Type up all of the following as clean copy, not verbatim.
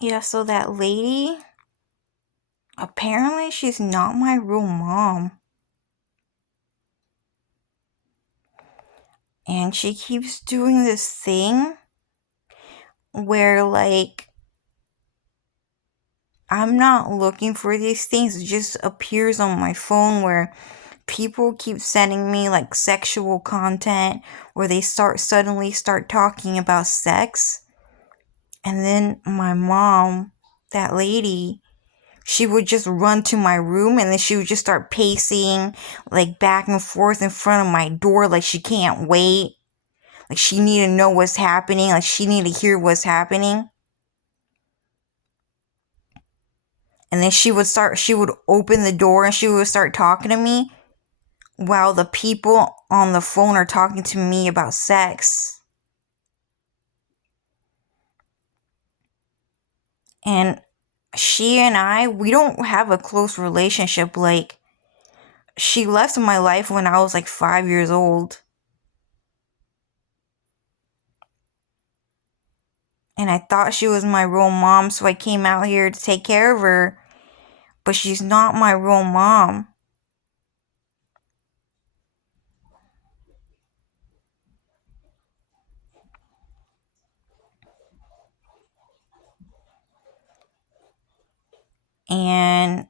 Yeah, so that lady, apparently she's not my real mom. And she keeps doing this thing where, like, I'm not looking for these things. It just appears on my phone where people keep sending me, like, sexual content where they suddenly start talking about sex. And then my mom, that lady, she would just run to my room and then she would just start pacing, like, back and forth in front of my door, like she can't wait. Like she need to know what's happening, like she need to hear what's happening. And then she would open the door and she would start talking to me while the people on the phone are talking to me about sex. And she and we don't have a close relationship. Like, she left my life when I was like 5 years old. And I thought she was my real mom, so I came out here to take care of her. But she's not my real mom. And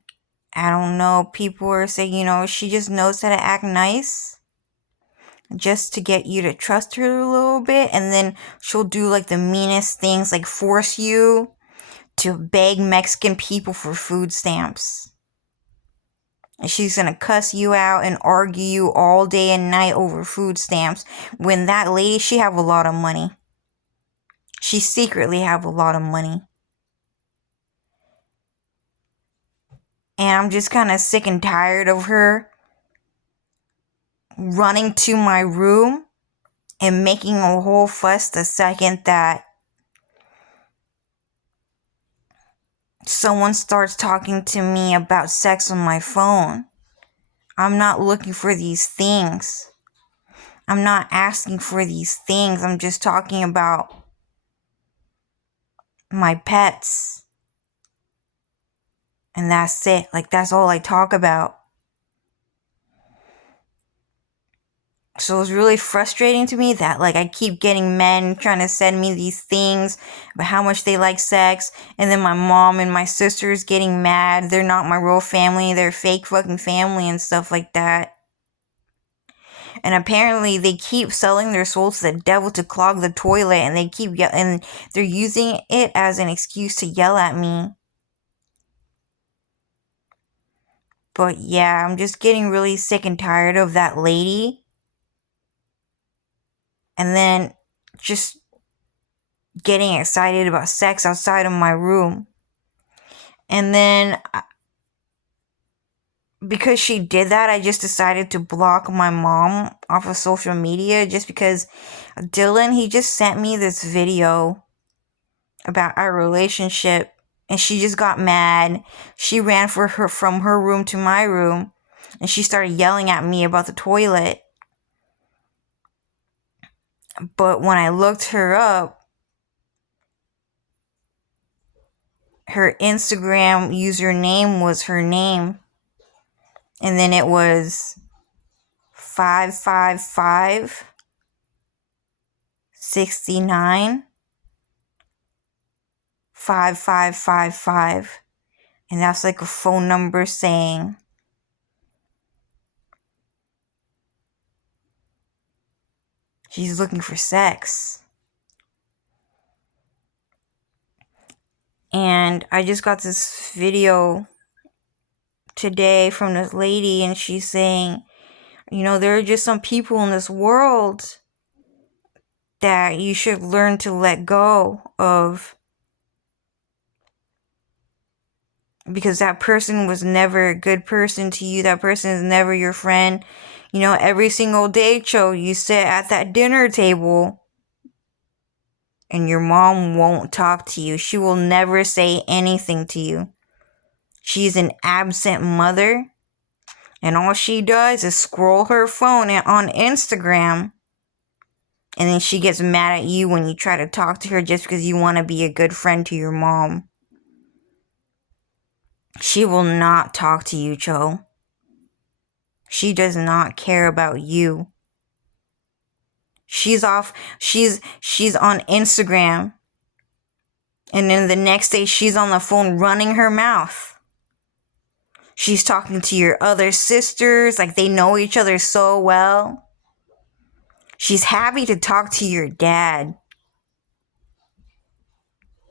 I don't know, people are saying, she just knows how to act nice just to get you to trust her a little bit. And then she'll do like the meanest things, like force you to beg Mexican people for food stamps. And she's gonna cuss you out and argue you all day and night over food stamps. When that lady, she have a lot of money. She secretly have a lot of money. And I'm just kind of sick and tired of her running to my room and making a whole fuss the second that someone starts talking to me about sex on my phone. I'm not looking for these things. I'm not asking for these things. I'm just talking about my pets. And that's it. Like, that's all I talk about. So it's really frustrating to me that, like, I keep getting men trying to send me these things about how much they like sex, and then my mom and my sisters getting mad. They're not my real family. They're fake fucking family and stuff like that. And apparently they keep selling their souls to the devil to clog the toilet, and they keep and they're using it as an excuse to yell at me. But yeah, I'm just getting really sick and tired of that lady. And then just getting excited about sex outside of my room. And then because she did that, I just decided to block my mom off of social media, just because Dylan, he just sent me this video about our relationship, and she just got mad. She ran from her room to my room, and she started yelling at me about the toilet. But when I looked her up, her Instagram username was her name, and then it was 555 69 5555, and that's like a phone number saying she's looking for sex. And I just got this video today from this lady, and she's saying, there are just some people in this world that you should learn to let go of, because that person was never a good person to you. That person is never your friend. Every single day, Cho, you sit at that dinner table and your mom won't talk to you. She will never say anything to you. She's an absent mother, and all she does is scroll her phone on Instagram, and then she gets mad at you when you try to talk to her just because you want to be a good friend to your mom. She will not talk to you, Cho. She does not care about you. She's on Instagram. And then the next day she's on the phone running her mouth. She's talking to your other sisters, like they know each other so well. She's happy to talk to your dad.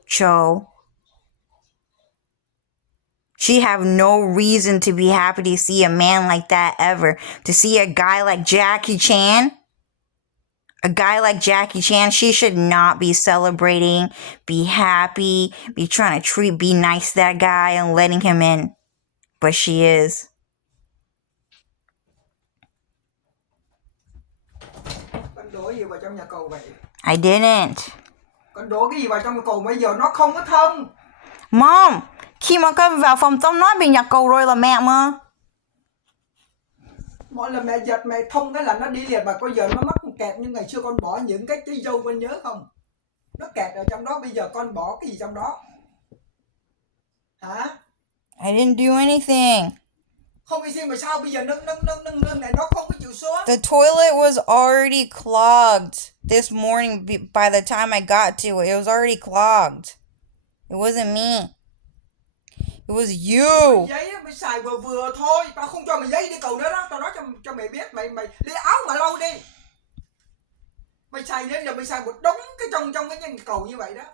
Cho. She have no reason to be happy to see a man like that ever. To see a guy like Jackie Chan. A guy like Jackie Chan, she should not be celebrating, be happy, be trying to be nice to that guy and letting him in. But she is. Con đổ gì vào trong nhà cầu vậy? I didn't. Con đổ cái gì vào trong nhà cầu bây giờ nó không có thông. Mom, khi mà con vào phòng tắm nói bị nhặt cầu rồi là mẹ mà. Mỗi lần mẹ giật mẹ thông cái là nó đi liền, mà bây giờ nó mắc kẹt như ngày xưa con bỏ những cái dâu, con nhớ không? Nó kẹt ở trong đó, bây giờ con bỏ cái gì trong đó? Hả? I didn't do anything. Không cái gì mà sao bây giờ nâng này nó không có chịu xuống. The toilet was already clogged this morning. By the time I got to it, it was already clogged. It wasn't me. It was you. Giấy mày xài vừa thôi. Tao không cho mày giấy đi cầu nữa đó. Tao nói cho mày biết. Mày đi áo mà lâu đi. Mày xài nên giờ mày xài một đống cái trong cái nhân cầu như vậy đó.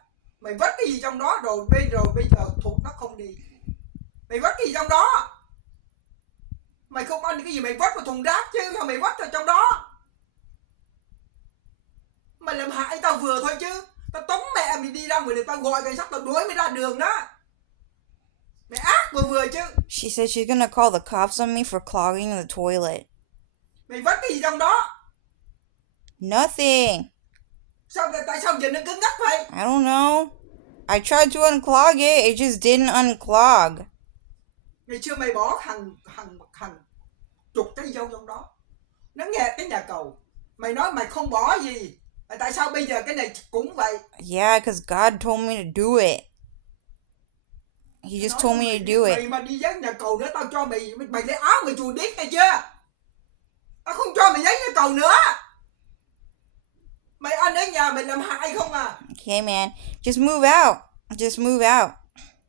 Mày vất cái gì trong đó rồi bây giờ thuộc nó không đi. Mày vất cái gì trong đó? Mày không ăn cái gì mày vất vào thùng rác chứ, sao mày vất ở trong đó? Mày làm hại tao vừa thôi chứ. Tao tống mẹ mày đi ra ngoài đường, tao gọi cảnh sát tao đuổi mày ra đường đó. Mày ác vừa chứ. She said she's gonna call the cops on me for clogging the toilet. Mày vất cái gì trong đó? Nothing. Tại sao giờ nó cứng ngắc vậy? I don't know. I tried to unclog it. It just didn't unclog. Ngày xưa mày bỏ hàng chục cái dâu trong đó. Nó nghẹt cái nhà cầu. Mày nói mày không bỏ gì. Tại sao bây giờ cái này cũng vậy? Yeah, because God told me to do it. He just told me to do it. Mày mà đi giấy nhà cầu nữa tao cho mày lấy áo mày chùi điếc nghe chưa? Tao không cho mày giấy nhà cầu nữa. Mày ăn ở nhà mày làm hại không à? Okay, man. Just move out. Just move out.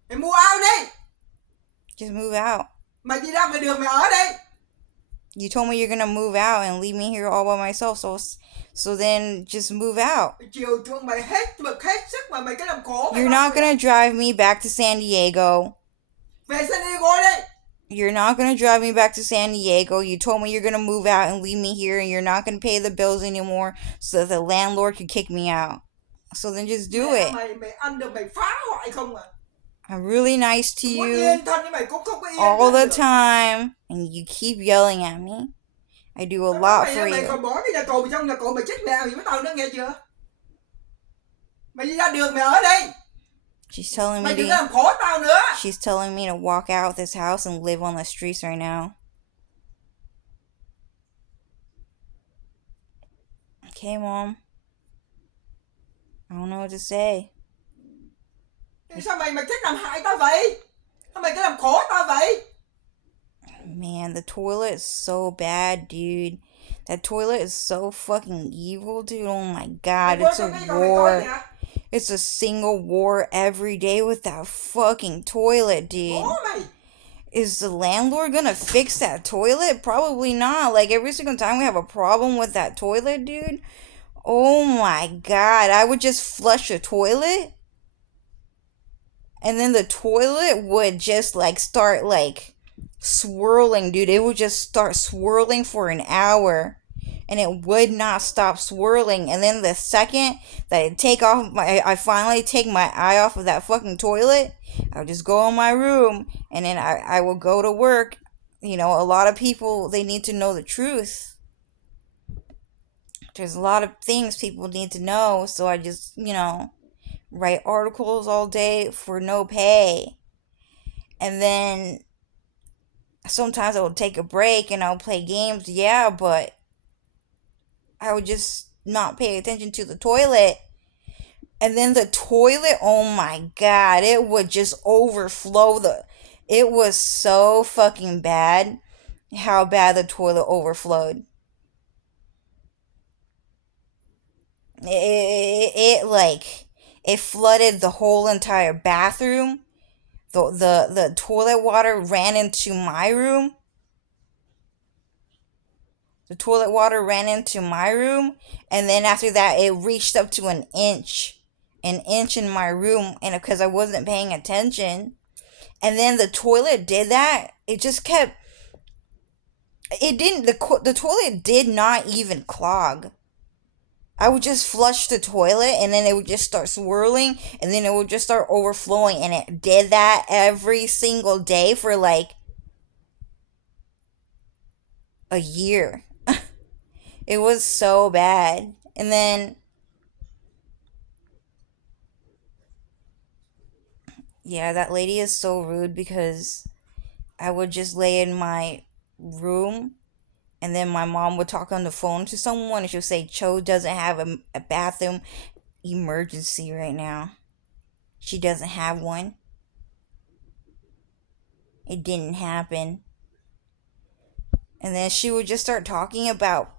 Mày mua áo đi. Just move out. Mày đi ra ngoài đường mày ở đây. You told me you're gonna move out and leave me here all by myself, so then just move out. Chiều chuộng mày hết mực hết sức mà mày cứ làm khổ. You're not gonna drive me back to San Diego. Về San Diego đi. You're not gonna drive me back to San Diego. You told me you're gonna move out and leave me here, and you're not gonna pay the bills anymore, so that the landlord could kick me out. So then just do it. Mày ăn được mày phá hoại không à? I'm really nice to you all the time, and you keep yelling at me. I do a lot for Mày còn you. bỏ cái nhà cầu trong nhà cầu mày chết mẹ mày với tao nữa nghe chưa? Mày đi ra đường mày ở đây. She's telling me Mày đừng làm khổ tao nữa. She's telling me to walk out this house and live on the streets right now. Okay, Mom. I don't know what to say. Sao mày thích làm hại tao vậy? Sao mày cứ làm khổ tao vậy? Man, the toilet is so bad, dude. That toilet is so fucking evil, dude. Oh my god, it's a war. It's a single war every day with that fucking toilet, dude. Is the landlord gonna fix that toilet? Probably not. Like, every single time we have a problem with that toilet, dude. Oh my god, I would just flush the toilet. And then the toilet would just, like, start, like, swirling, dude. It would just start swirling for an hour. And it would not stop swirling. And then the second that I finally take my eye off of that fucking toilet, I would just go in my room. And then I will go to work. You know, a lot of people, they need to know the truth. There's a lot of things people need to know. So I just, you know, write articles all day for no pay. And then sometimes I will take a break and I'll play games. Yeah, but I would just not pay attention to the toilet. And then the toilet, oh my god, it would just overflow. It was so fucking bad how bad the toilet overflowed. It like it flooded the whole entire bathroom. The toilet water ran into my room. The toilet water ran into my room, and then after that, it reached up to an inch in my room, and because I wasn't paying attention, and then the toilet did that. It just kept. It didn't. The toilet did not even clog. I would just flush the toilet, and then it would just start swirling, and then it would just start overflowing, and it did that every single day for like a year. It was so bad. And then, yeah, that lady is so rude because I would just lay in my room, and then my mom would talk on the phone to someone, and she'll say, Cho doesn't have a bathroom emergency right now. She doesn't have one. It didn't happen. And then she would just start talking about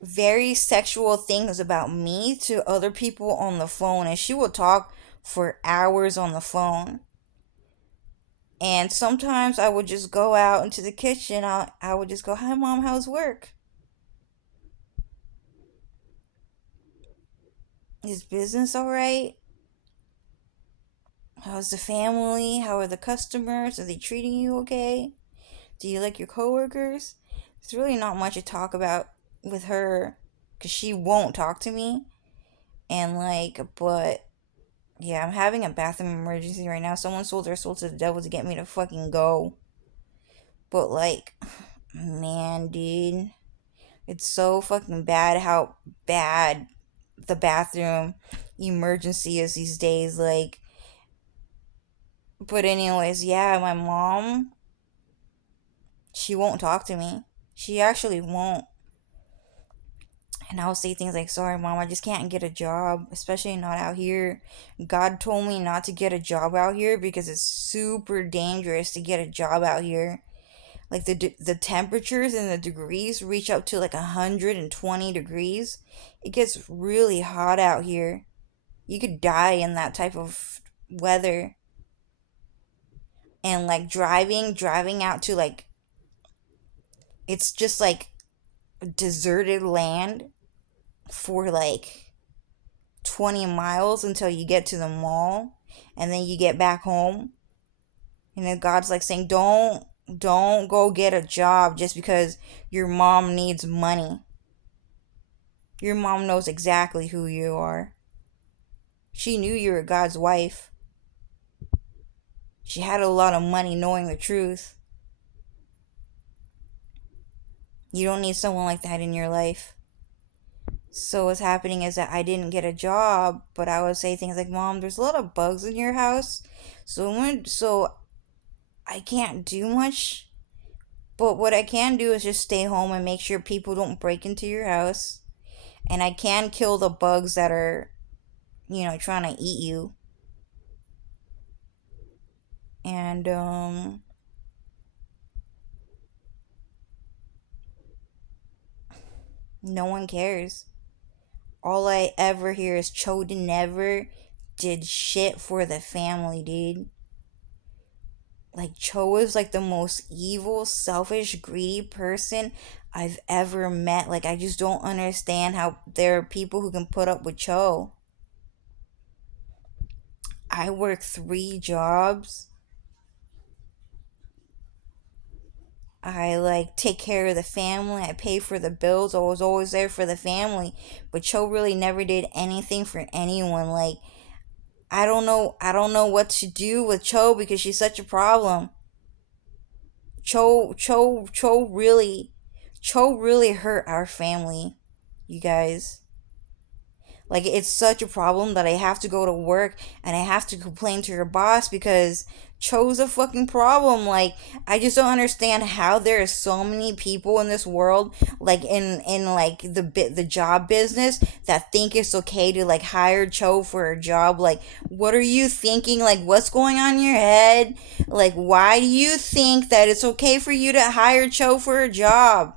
very sexual things about me to other people on the phone, and she would talk for hours on the phone. And sometimes I would just go out into the kitchen. I would just go, "Hi, mom, how's work? Is business all right? How's the family? How are the customers? Are they treating you okay? Do you like your coworkers?" There's really not much to talk about with her because she won't talk to me. And like, but yeah, I'm having a bathroom emergency right now. Someone sold their soul to the devil to get me to fucking go. But like, man, dude, it's so fucking bad how bad the bathroom emergency is these days. Like, but anyways, yeah, my mom, she won't talk to me. She actually won't. And I'll say things like, "Sorry, mom, I just can't get a job, especially not out here. God told me not to get a job out here because it's super dangerous to get a job out here. Like the temperatures and the degrees reach up to like 120 degrees. It gets really hot out here. You could die in that type of weather. And like driving out to like it's just like deserted land for like 20 miles until you get to the mall, and then you get back home, and then God's like saying, don't go get a job just because your mom needs money. Your mom knows exactly who you are. She knew you were God's wife. She had a lot of money knowing the truth. You don't need someone like that in your life. So what's happening is that I didn't get a job, but I would say things like, "Mom, there's a lot of bugs in your house, so I can't do much. But what I can do is just stay home and make sure people don't break into your house, and I can kill the bugs that are, trying to eat you." And no one cares. All I ever hear is Choden never did shit for the family, dude. Like, Cho is like the most evil, selfish, greedy person I've ever met. Like, I just don't understand how there are people who can put up with Cho. I work 3 jobs. I like take care of the family. I pay for the bills. I was always there for the family. But Cho really never did anything for anyone. Like, I don't know what to do with Cho because she's such a problem. Cho really hurt our family, you guys. Like, it's such a problem that I have to go to work and I have to complain to your boss because Cho's a fucking problem. Like, I just don't understand how there are so many people in this world, like in like the job business, that think it's okay to like hire Cho for a job. Like, what are you thinking? Like, what's going on in your head? Like, why do you think that it's okay for you to hire Cho for a job?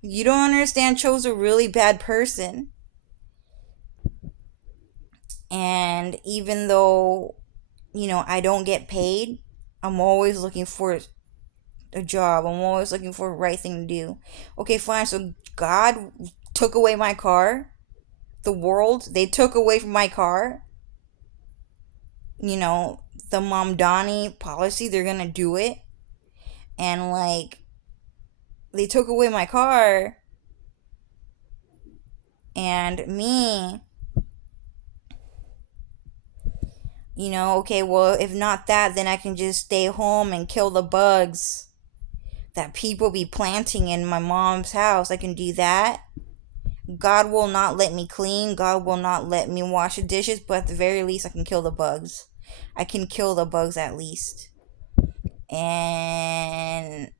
You don't understand. Cho's a really bad person. And even though, I don't get paid, I'm always looking for a job. I'm always looking for the right thing to do. Okay, fine. So God took away my car. The world, they took away from my car. You know, the Mamdani policy, they're gonna do it. And like, they took away my car. And me, okay, well, if not that, then I can just stay home and kill the bugs that people be planting in my mom's house. I can do that. God will not let me clean. God will not let me wash the dishes, but at the very least, I can kill the bugs. I can kill the bugs at least. And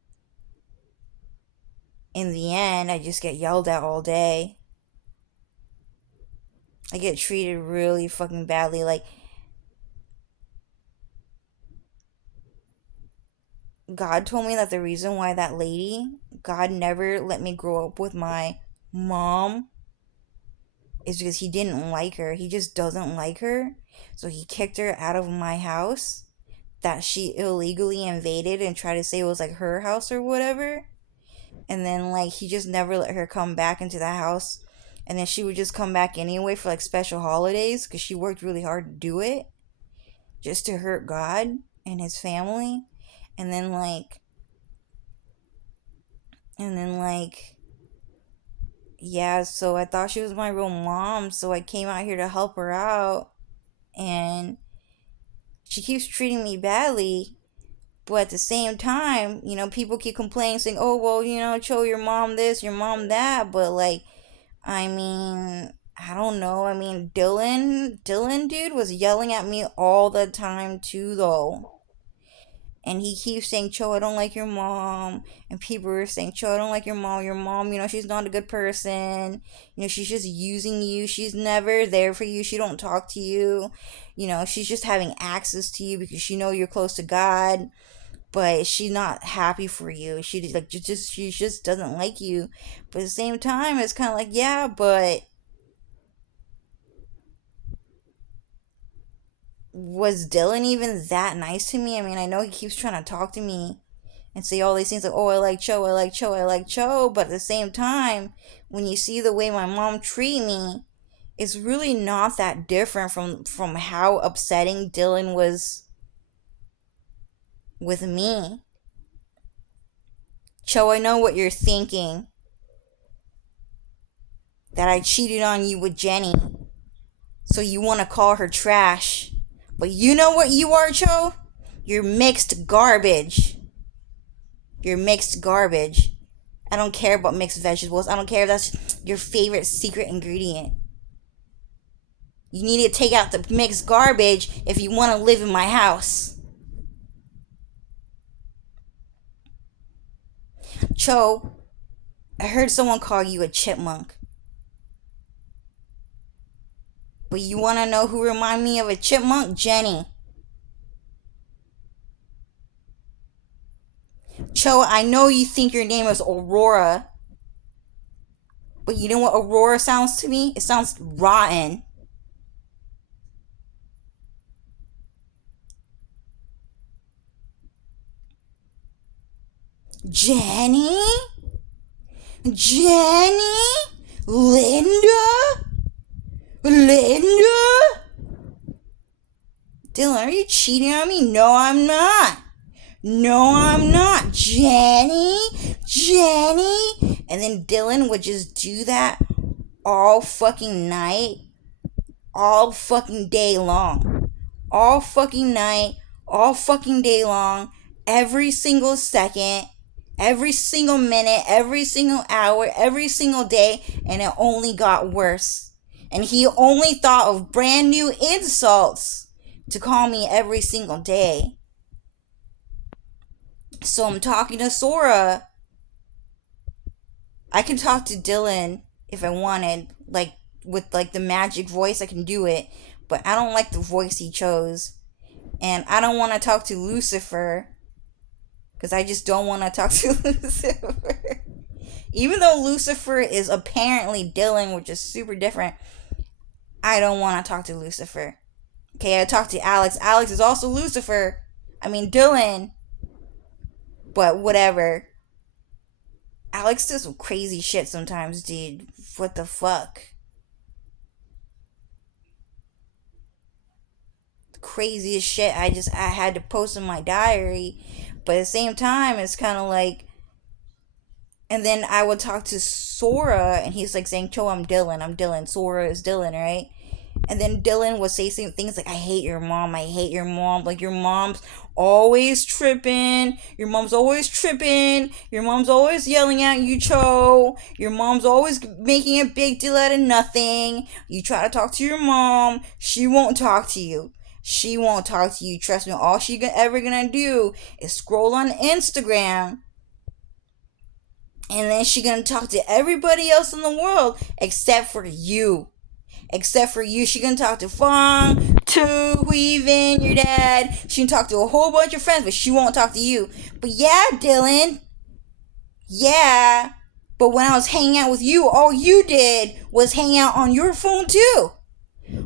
in the end, I just get yelled at all day. I get treated really fucking badly. Like, God told me that the reason why that lady, God never let me grow up with my mom, is because he didn't like her. He just doesn't like her. So he kicked her out of my house that she illegally invaded and tried to say it was like her house or whatever. And then like he just never let her come back into the house. And then she would just come back anyway for like special holidays because she worked really hard to do it just to hurt God and his family. And then like and then like yeah, so I thought she was my real mom, so I came out here to help her out. And she keeps treating me badly. But at the same time, people keep complaining, saying, "Oh, well, Cho, your mom this, your mom that." But like, I mean, I don't know. I mean, Dylan, dude, was yelling at me all the time too, though. And he keeps saying, "Cho, I don't like your mom." And people are saying, "Cho, I don't like your mom. Your mom, she's not a good person. She's just using you. She's never there for you. She don't talk to you. She's just having access to you because she know you're close to God, but she's not happy for you. She just doesn't like you." But at the same time, it's kind of like, yeah, but was Dylan even that nice to me? I mean, I know he keeps trying to talk to me and say all these things like, "Oh, I like Cho, I like Cho, I like Cho," but at the same time, when you see the way my mom treat me, it's really not that different from how upsetting Dylan was with me. Cho, I know what you're thinking, that I cheated on you with Jenny. So you want to call her trash. But you know what you are, Cho? You're mixed garbage. You're mixed garbage. I don't care about mixed vegetables. I don't care if that's your favorite secret ingredient. You need to take out the mixed garbage if you want to live in my house. Cho, I heard someone call you a chipmunk. But you want to know who remind me of a chipmunk? Jenny. Cho, I know you think your name is Aurora, but you know what Aurora sounds to me? It sounds rotten. Jenny? Jenny? Linda? Linda? Dylan, are you cheating on me? No, I'm not. No, I'm not. Jenny? Jenny? And then Dylan would just do that all fucking night, all fucking day long. All fucking night, all fucking day long, every single second, every single minute, every single hour, every single day, and it only got worse. And he only thought of brand new insults to call me every single day. So I'm talking to Sora. I can talk to Dylan if I wanted, like with like the magic voice, I can do it. But I don't like the voice he chose. And I don't want to talk to Lucifer. Because I just don't want to talk to Lucifer. Even though Lucifer is apparently Dylan, which is super different, I don't want to talk to Lucifer. Okay, I talked to Alex. Alex is also Lucifer. I mean, Dylan. But whatever. Alex does some crazy shit sometimes, dude. What the fuck? The craziest shit I had to post in my diary. But at the same time, it's kind of like. And then I would talk to Sora, and he's like saying, Cho, I'm Dylan. I'm Dylan. Sora is Dylan, right? And then Dylan would say some things like, I hate your mom. I hate your mom. Like, your mom's always tripping. Your mom's always tripping. Your mom's always yelling at you, Cho. Your mom's always making a big deal out of nothing. You try to talk to your mom. She won't talk to you. She won't talk to you. Trust me. All she ever gonna do is scroll on Instagram. And then she gonna talk to everybody else in the world except for you. Except for you. She gonna talk to Fong, Tu, Huivin, your dad. She can talk to a whole bunch of friends, but she won't talk to you. But yeah, Dylan. Yeah. But when I was hanging out with you, all you did was hang out on your phone too.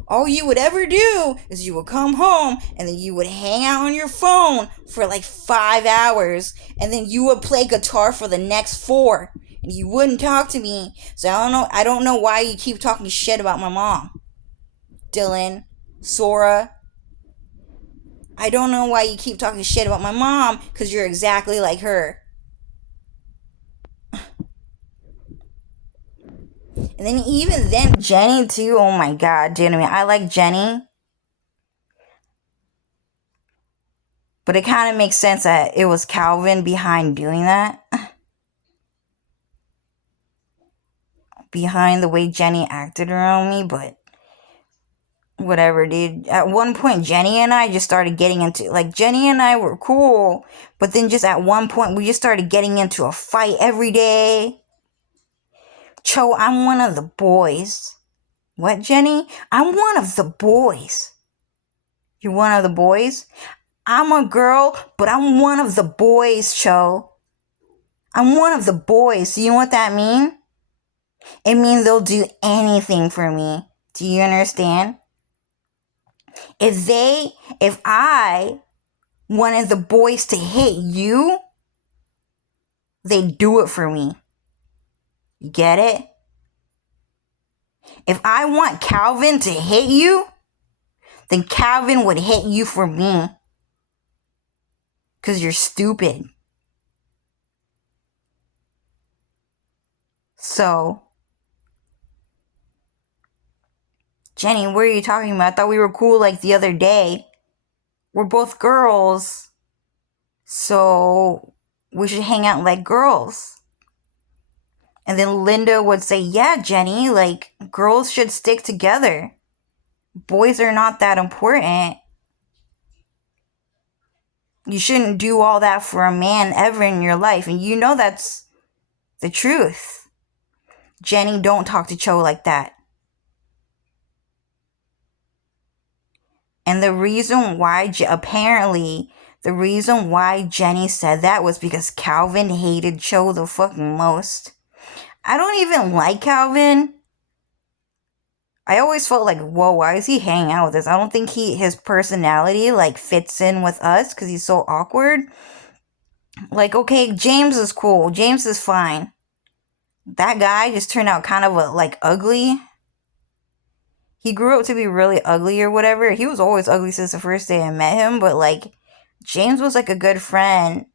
All you would ever do is you would come home and then you would hang out on your phone for like 5 hours and then you would play guitar for the next 4 and you wouldn't talk to me. So I don't know why you keep talking shit about my mom. Dylan, Sora, I don't know why you keep talking shit about my mom because you're exactly like her. And then even then, Jenny too. Oh my god, dude. I mean, I like Jenny. But it kind of makes sense that it was Calvin behind doing that. Behind the way Jenny acted around me, but whatever, dude. At one point, Jenny and I just started getting into, like, Jenny and I were cool, but then just at one point, we just started getting into a fight every day. Cho, I'm one of the boys. What, Jenny? I'm one of the boys. You're one of the boys? I'm a girl, but I'm one of the boys, Cho. I'm one of the boys. Do you know what that means? It means they'll do anything for me. Do you understand? If I wanted the boys to hit you, they'd do it for me. You get it? If I want Calvin to hit you, then Calvin would hit you for me. Because you're stupid. So, Jenny, what are you talking about? I thought we were cool like the other day. We're both girls. So, we should hang out like girls. And then Linda would say, yeah, Jenny, like, girls should stick together. Boys are not that important. You shouldn't do all that for a man ever in your life. And you know that's the truth. Jenny, don't talk to Cho like that. And the reason why, apparently, the reason why Jenny said that was because Calvin hated Cho the fucking most. I don't even like Calvin. I always felt like, whoa, why is he hanging out with us? I don't think his personality, like, fits in with us because he's so awkward. Like, okay, James is cool. James is fine. That guy just turned out kind of, like, ugly. He grew up to be really ugly or whatever. He was always ugly since the first day I met him, but, like, James was, like, a good friend.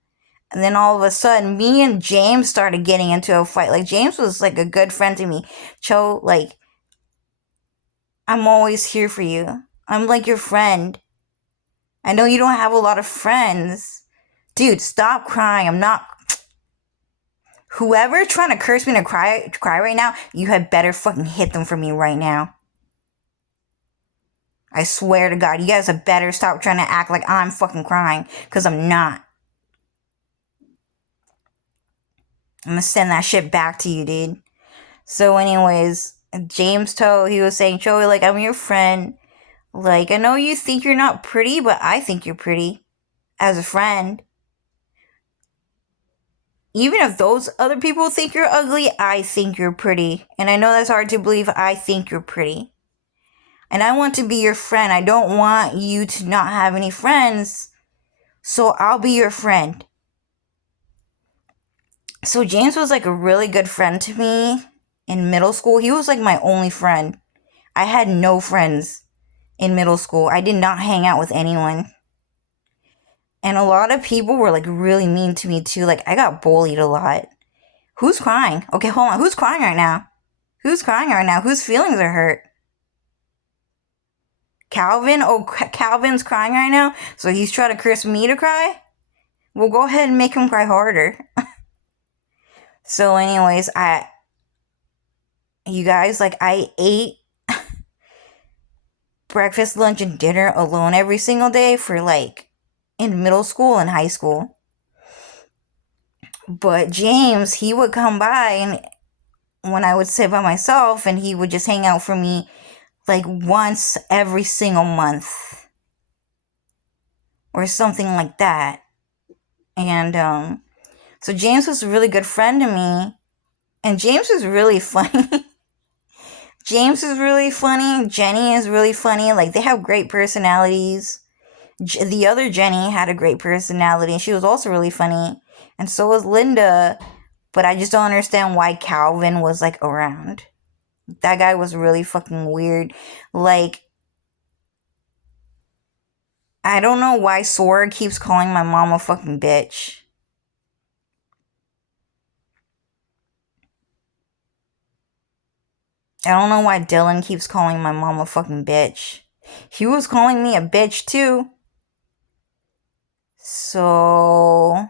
And then all of a sudden, me and James started getting into a fight. Like, James was, like, a good friend to me. Cho, like, I'm always here for you. I'm like your friend. I know you don't have a lot of friends. Dude, stop crying. I'm not... Whoever trying to curse me to cry right now, you had better fucking hit them for me right now. I swear to God, you guys had better stop trying to act like I'm fucking crying, because I'm not. I'm gonna send that shit back to you, dude. So anyways, James he was saying, Joey, like, I'm your friend. Like, I know you think you're not pretty, but I think you're pretty as a friend. Even if those other people think you're ugly, I think you're pretty. And I know that's hard to believe. I think you're pretty. And I want to be your friend. I don't want you to not have any friends. So I'll be your friend. So James was like a really good friend to me in middle school. He was like my only friend. I had no friends in middle school. I did not hang out with anyone. And a lot of people were like really mean to me too. Like I got bullied a lot. Who's crying? Okay, hold on. Who's crying right now? Who's crying right now? Whose feelings are hurt? Calvin? Oh, Calvin's crying right now? So he's trying to curse me to cry? Well, go ahead and make him cry harder. So anyways, you guys, like I ate breakfast, lunch, and dinner alone every single day for like in middle school and high school. But James, he would come by and when I would sit by myself and he would just hang out for me like once every single month or something like that. And so James was a really good friend to me. And James was really funny. James is really funny. Jenny is really funny. Like they have great personalities. The other Jenny had a great personality and she was also really funny. And so was Linda. But I just don't understand why Calvin was like around. That guy was really fucking weird. Like, I don't know why Sora keeps calling my mom a fucking bitch. I don't know why Dylan keeps calling my mom a fucking bitch. He was calling me a bitch too. So,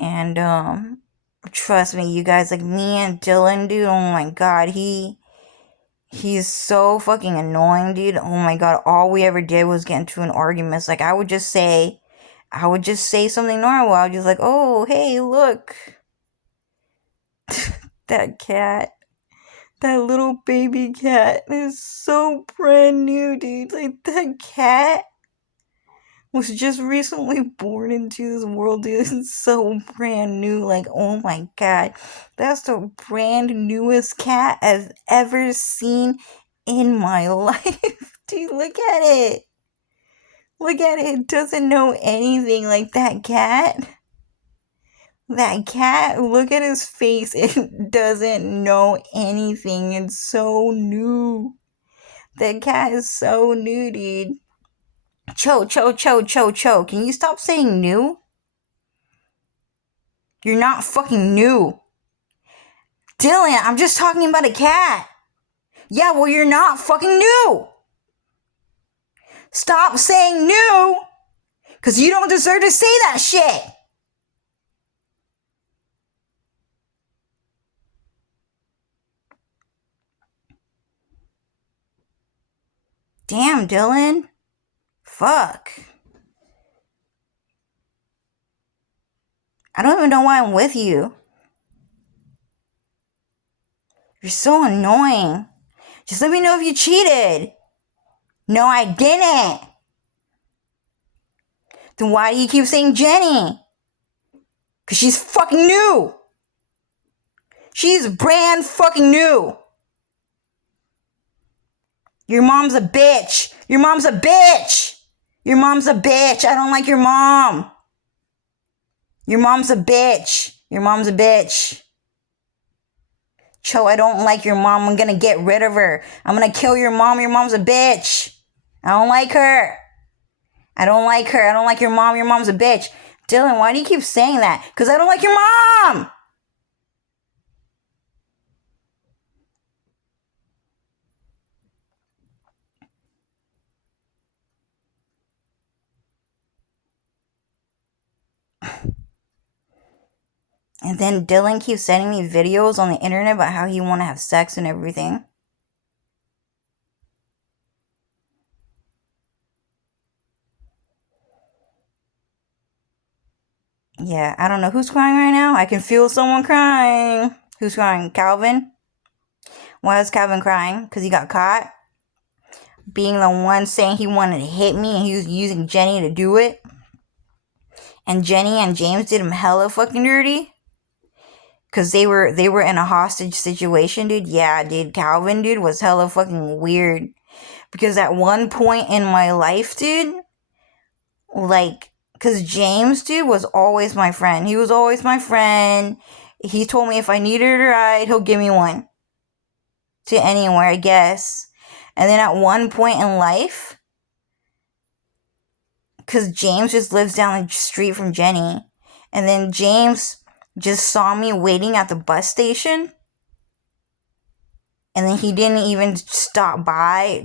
and trust me, you guys, like me and Dylan, dude, oh my god, he's so fucking annoying, dude. Oh my god, all we ever did was get into an argument. It's like I would just say something normal. I was just like, oh, hey, look. That cat. That little baby cat is so brand new, dude. Like, that cat was just recently born into this world, dude. It's so brand new. Like, oh my god. That's the brand newest cat I've ever seen in my life. Dude, look at it. Look at it. It doesn't know anything like that cat. That cat, look at his face. It doesn't know anything. It's so new. That cat is so new, dude. Cho, cho, cho, cho, cho. Can you stop saying new? You're not fucking new. Dylan, I'm just talking about a cat. Yeah, well, you're not fucking new. Stop saying new, because you don't deserve to say that shit. Damn, Dylan. Fuck. I don't even know why I'm with you. You're so annoying. Just let me know if you cheated. No, I didn't. Then why do you keep saying Jenny? Because she's fucking new. She's brand fucking new. Your mom's a bitch. Your mom's a bitch. Your mom's a bitch. I don't like your mom. Your mom's a bitch. Your mom's a bitch. Cho, I don't like your mom. I'm gonna get rid of her. I'm gonna kill your mom. Your mom's a bitch. I don't like her. I don't like her. I don't like your mom. Your mom's a bitch. Dylan, why do you keep saying that? Because I don't like your mom. And then Dylan keeps sending me videos on the internet about how he want to have sex and everything. Yeah, I don't know who's crying right now. I can feel someone crying. Who's crying? Calvin? Why is Calvin crying? Because he got caught being the one saying he wanted to hit me and he was using Jenny to do it. And Jenny and James did him hella fucking dirty. Cause they were in a hostage situation, dude. Yeah, dude. Calvin, dude, was hella fucking weird. Because at one point in my life, dude, like, cause James, dude, was always my friend. He was always my friend. He told me if I needed a ride, he'll give me one. To anywhere, I guess. And then at one point in life, cause James just lives down the street from Jenny. And then James just saw me waiting at the bus station. And then he didn't even stop by,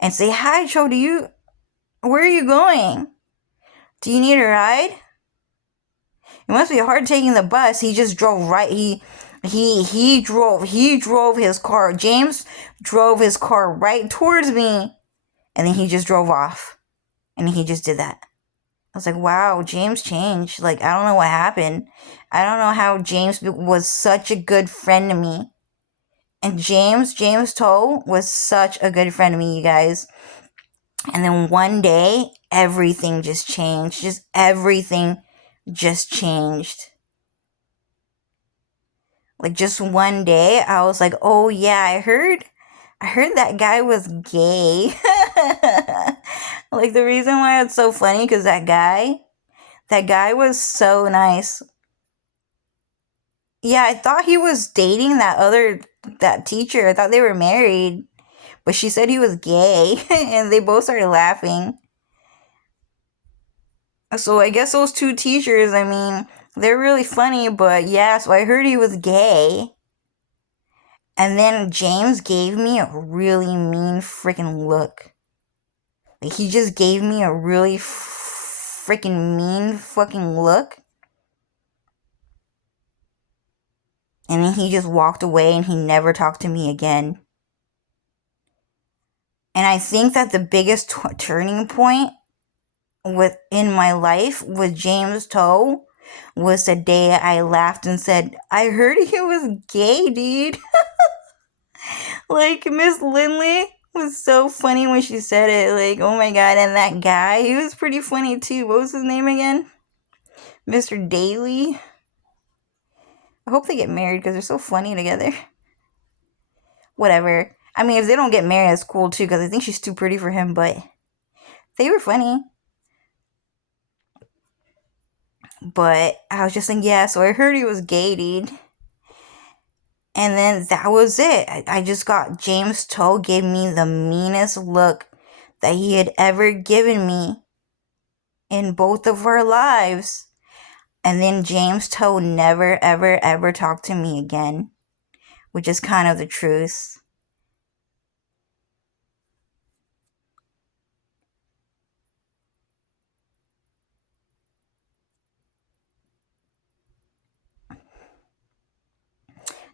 and say, "Hi, Joe, where are you going? Do you need a ride?" It must be hard taking the bus. He just drove right. He drove his car. James drove his car right towards me, and then he just drove off. And he just did that. I was like, wow, James changed. Like, I don't know what happened. I don't know how James was such a good friend to me. And James Toe was such a good friend to me, you guys. And then one day, everything just changed. Just everything just changed. Like, just one day, I was like, oh yeah, I heard that guy was gay. Like, the reason why it's so funny, because that guy was so nice. Yeah, I thought he was dating that teacher. I thought they were married. But she said he was gay, and they both started laughing. So I guess those two teachers, I mean, they're really funny, but yeah, so I heard he was gay. And then James gave me a really mean freaking look. Like, he just gave me a really freaking mean fucking look. And then he just walked away and he never talked to me again. And I think that the biggest turning point in my life with James Toe was the day I laughed and said, "I heard he was gay, dude." Like, Miss Lindley was so funny when she said it. Like, oh my god. And that guy, he was pretty funny too. What was his name again? Mr. Daly. I hope they get married because they're so funny together. Whatever. I mean, if they don't get married, that's cool too, because I think she's too pretty for him, but they were funny. But I was just saying, yeah, so I heard he was gay, dude. And then that was it. I just got James Toe gave me the meanest look that he had ever given me in both of our lives. And then James Toe never, ever, ever talked to me again, which is kind of the truth.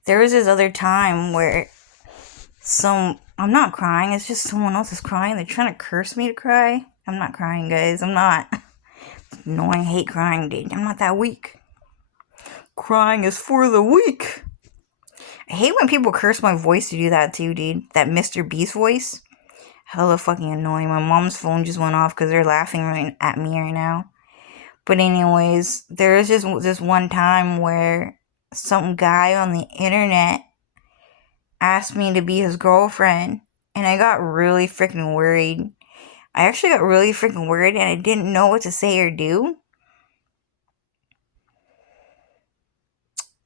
There was this other time where I'm not crying, it's just someone else is crying. They're trying to curse me to cry. I'm not crying, guys. I'm not. Annoying, I hate crying, dude. I'm not that weak. Crying is for the weak. I hate when people curse my voice to do that too, dude. That Mr. Beast voice. Hella fucking annoying. My mom's phone just went off because they're laughing right at me right now. But anyways, there was just this one time where some guy on the internet asked me to be his girlfriend. And I got really freaking worried. I actually got really freaking worried and I didn't know what to say or do.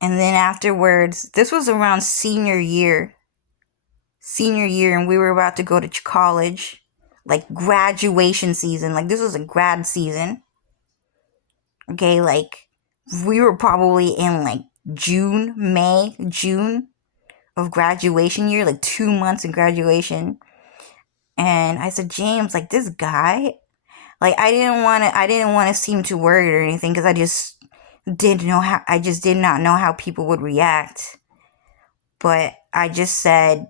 And then afterwards, this was around senior year, and we were about to go to college, like graduation season. Like, this was a grad season. Okay, like, we were probably in like June of graduation year, like 2 months in graduation. And I said, James, like, this guy, like, I didn't want to seem too worried or anything, because I just did not know how people would react. But I just tried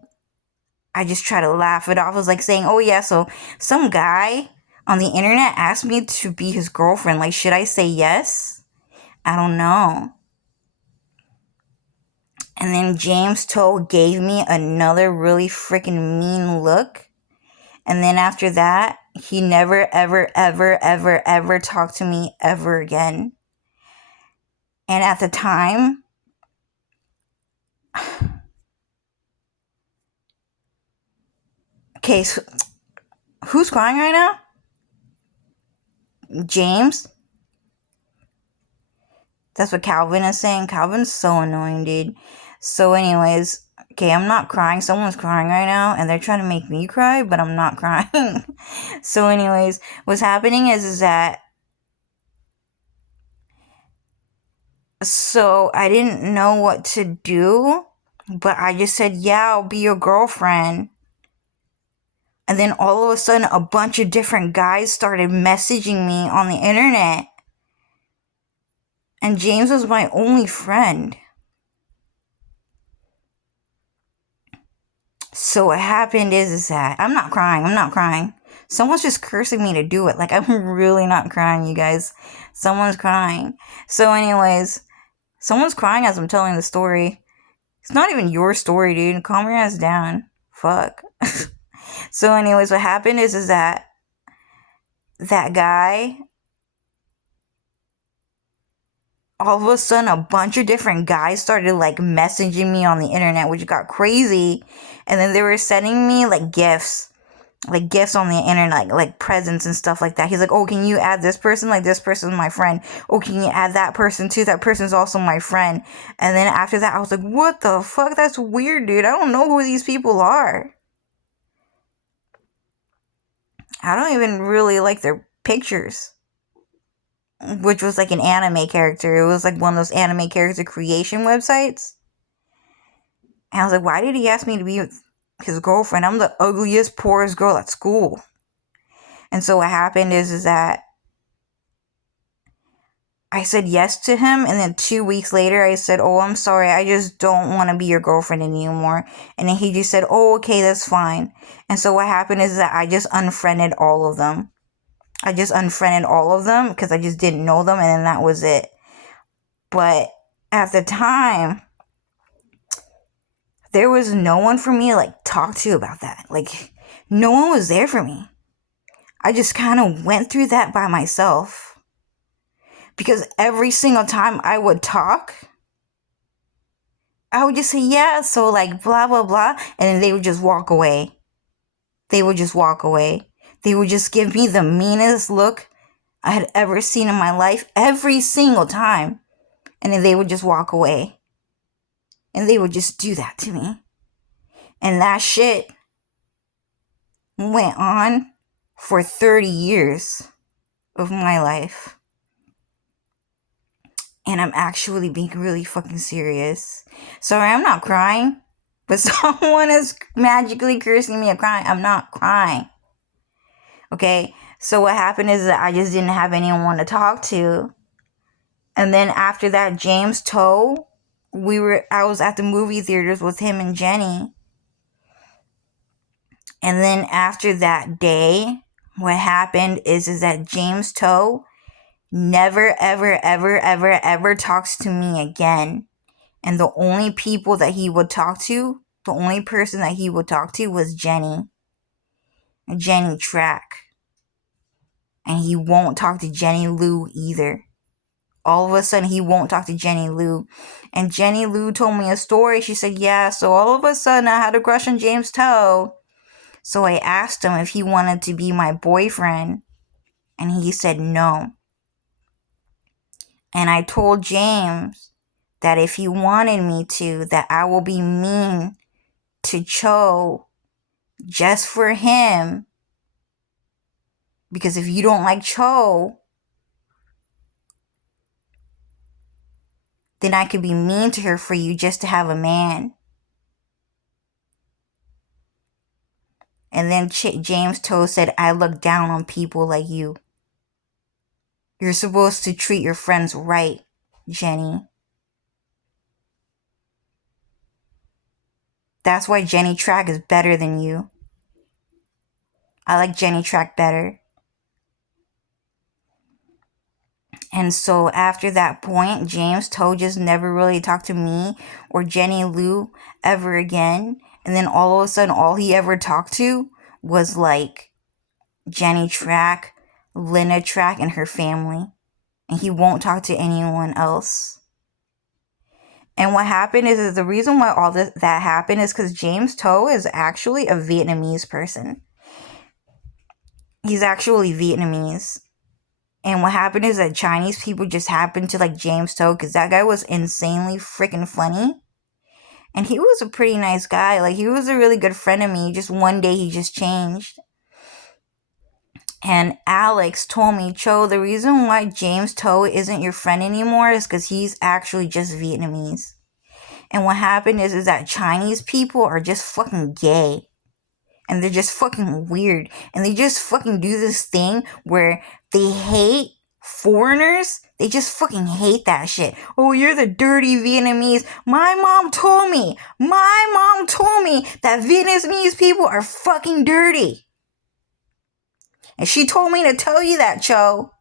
to laugh it off. I was like saying, oh yeah, so some guy on the internet asked me to be his girlfriend. Like, should I say yes? I don't know. And then James Toe gave me another really freaking mean look. And then after that, he never, ever, ever, ever, ever talked to me ever again. And at the time, okay, so who's crying right now? James? That's what Calvin is saying. Calvin's so annoying, dude. So, anyways, okay, I'm not crying. Someone's crying right now, and they're trying to make me cry, but I'm not crying. So, anyways, what's happening is that so I didn't know what to do, but I just said, yeah, I'll be your girlfriend. And then all of a sudden, a bunch of different guys started messaging me on the internet. And James was my only friend. So what happened is that I'm not crying. Someone's just cursing me to do it. Like, I'm really not crying, you guys. Someone's crying. So anyways, someone's crying as I'm telling the story. It's not even your story, dude. Calm your ass down. Fuck. So anyways, what happened is that that guy, all of a sudden, a bunch of different guys started like messaging me on the internet, which got crazy. And then they were sending me like gifts on the internet, like presents and stuff like that. He's like, oh, can you add this person? Like, this person's my friend. Oh, can you add that person too? That person's also my friend. And then after that, I was like, what the fuck? That's weird, dude. I don't know who these people are. I don't even really like their pictures. Which was like an anime character. It was like one of those anime character creation websites. And I was like, why did he ask me to be his girlfriend? I'm the ugliest, poorest girl at school. And so what happened is that I said yes to him, and then 2 weeks later, I said, oh, I'm sorry, I just don't want to be your girlfriend anymore. And then he just said, oh, okay, that's fine. And so what happened is that I just unfriended all of them. Because I just didn't know them, and then that was it. But at the time, there was no one for me to like talk to about that. Like, no one was there for me. I just kind of went through that by myself. Because every single time I would talk, I would just say, yeah, so like blah, blah, blah. And then they would just walk away. They would just give me the meanest look I had ever seen in my life every single time. And then they would just walk away. And they would just do that to me. And that shit went on for 30 years of my life. And I'm actually being really fucking serious. Sorry, I'm not crying. But someone is magically cursing me a crying. I'm not crying. Okay? So what happened is that I just didn't have anyone to talk to. And then after that, James Toe, I was at the movie theaters with him and Jenny. And then after that day, what happened is that James Toe never, ever, ever, ever, ever talks to me again. And the only people that he would talk to, the only person that he would talk to was Jenny Track. And he won't talk to Jenny Lou either. All of a sudden, he won't talk to Jenny Lou. And Jenny Lou told me a story. She said, yeah, so all of a sudden, I had a crush on James Toe. So I asked him if he wanted to be my boyfriend. And he said no. And I told James that if he wanted me to, that I will be mean to Cho just for him. Because if you don't like Cho, then I could be mean to her for you just to have a man. And then James Toe said, I look down on people like you. You're supposed to treat your friends right, Jenny. That's why Jenny Track is better than you. I like Jenny Track better. And so after that point, James Toe just never really talked to me or Jenny Lou ever again. And then all of a sudden, all he ever talked to was like Jenny Track, Lena Track, and her family. And he won't talk to anyone else. And what happened is the reason why all that happened is because James Toe is actually a Vietnamese person. He's actually Vietnamese. And what happened is that Chinese people just happened to like James Toe because that guy was insanely freaking funny. And he was a pretty nice guy. Like, he was a really good friend of me. Just one day he just changed. And Alex told me, Cho, the reason why James Toe isn't your friend anymore is because he's actually just Vietnamese. And what happened is that Chinese people are just fucking gay. And they're just fucking weird. And they just fucking do this thing where they hate foreigners. They just fucking hate that shit. Oh, you're the dirty Vietnamese. My mom told me that Vietnamese people are fucking dirty. And she told me to tell you that, Cho.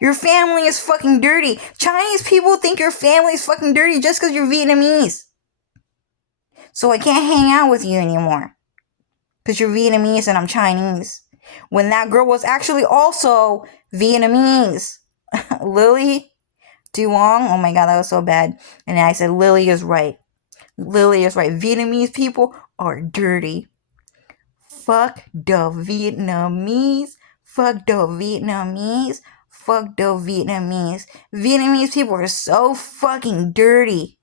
Your family is fucking dirty. Chinese people think your family is fucking dirty just because you're Vietnamese. So I can't hang out with you anymore. Because you're Vietnamese and I'm Chinese. When that girl was actually also Vietnamese. Lily Duong. Oh my god, that was so bad. And I said, Lily is right. Lily is right. Vietnamese people are dirty. Fuck the Vietnamese. Fuck the Vietnamese. Fuck the Vietnamese. Vietnamese people are so fucking dirty.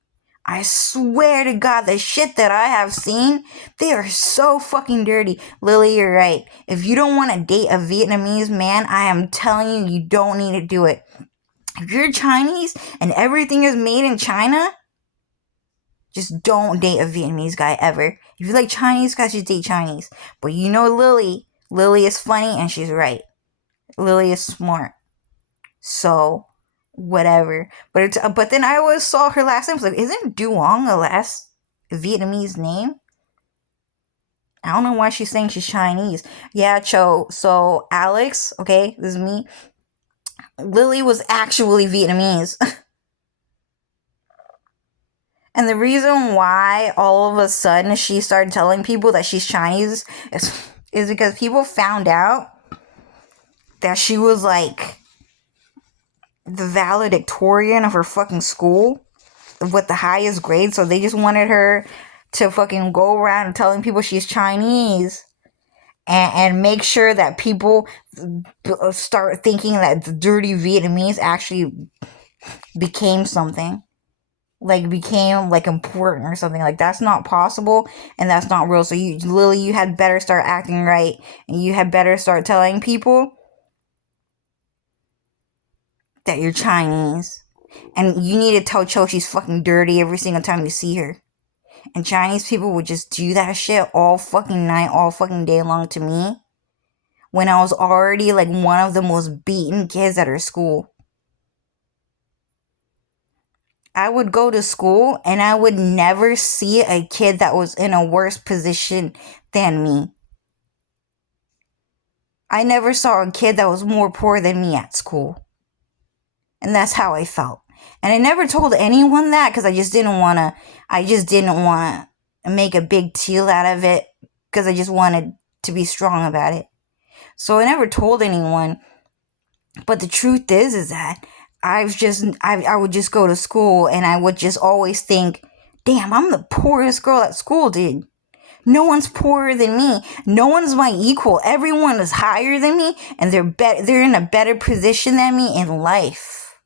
I swear to God, the shit that I have seen, they are so fucking dirty. Lily, you're right. If you don't want to date a Vietnamese man, I am telling you, you don't need to do it. If you're Chinese and everything is made in China, just don't date a Vietnamese guy ever. If you like Chinese guys, just date Chinese. But you know Lily. Lily is funny and she's right. Lily is smart. So, whatever. But then I always saw her last name. I was like, isn't Duong a last Vietnamese name? I don't know why she's saying she's Chinese. Yeah, Cho. So, Alex, okay, this is me. Lily was actually Vietnamese. And the reason why all of a sudden she started telling people that she's Chinese is because people found out that she was like the valedictorian of her fucking school with the highest grade. So they just wanted her to fucking go around telling people she's Chinese and make sure that people start thinking that the dirty Vietnamese actually became something. Like became like important or something. Like that's not possible and that's not real. So you, Lily, you had better start acting right and you had better start telling people that you're Chinese. And you need to tell Cho she's fucking dirty every single time you see her. And Chinese people would just do that shit all fucking night, all fucking day long to me. When I was already like one of the most beaten kids at her school. I would go to school and I would never see a kid that was in a worse position than me. I never saw a kid that was more poor than me at school. And that's how I felt. And I never told anyone that because I just didn't want to make a big deal out of it because I just wanted to be strong about it. So I never told anyone. But the truth is that I would just go to school and I would just always think, damn, I'm the poorest girl at school, dude. No one's poorer than me. No one's my equal. Everyone is higher than me and they're in a better position than me in life.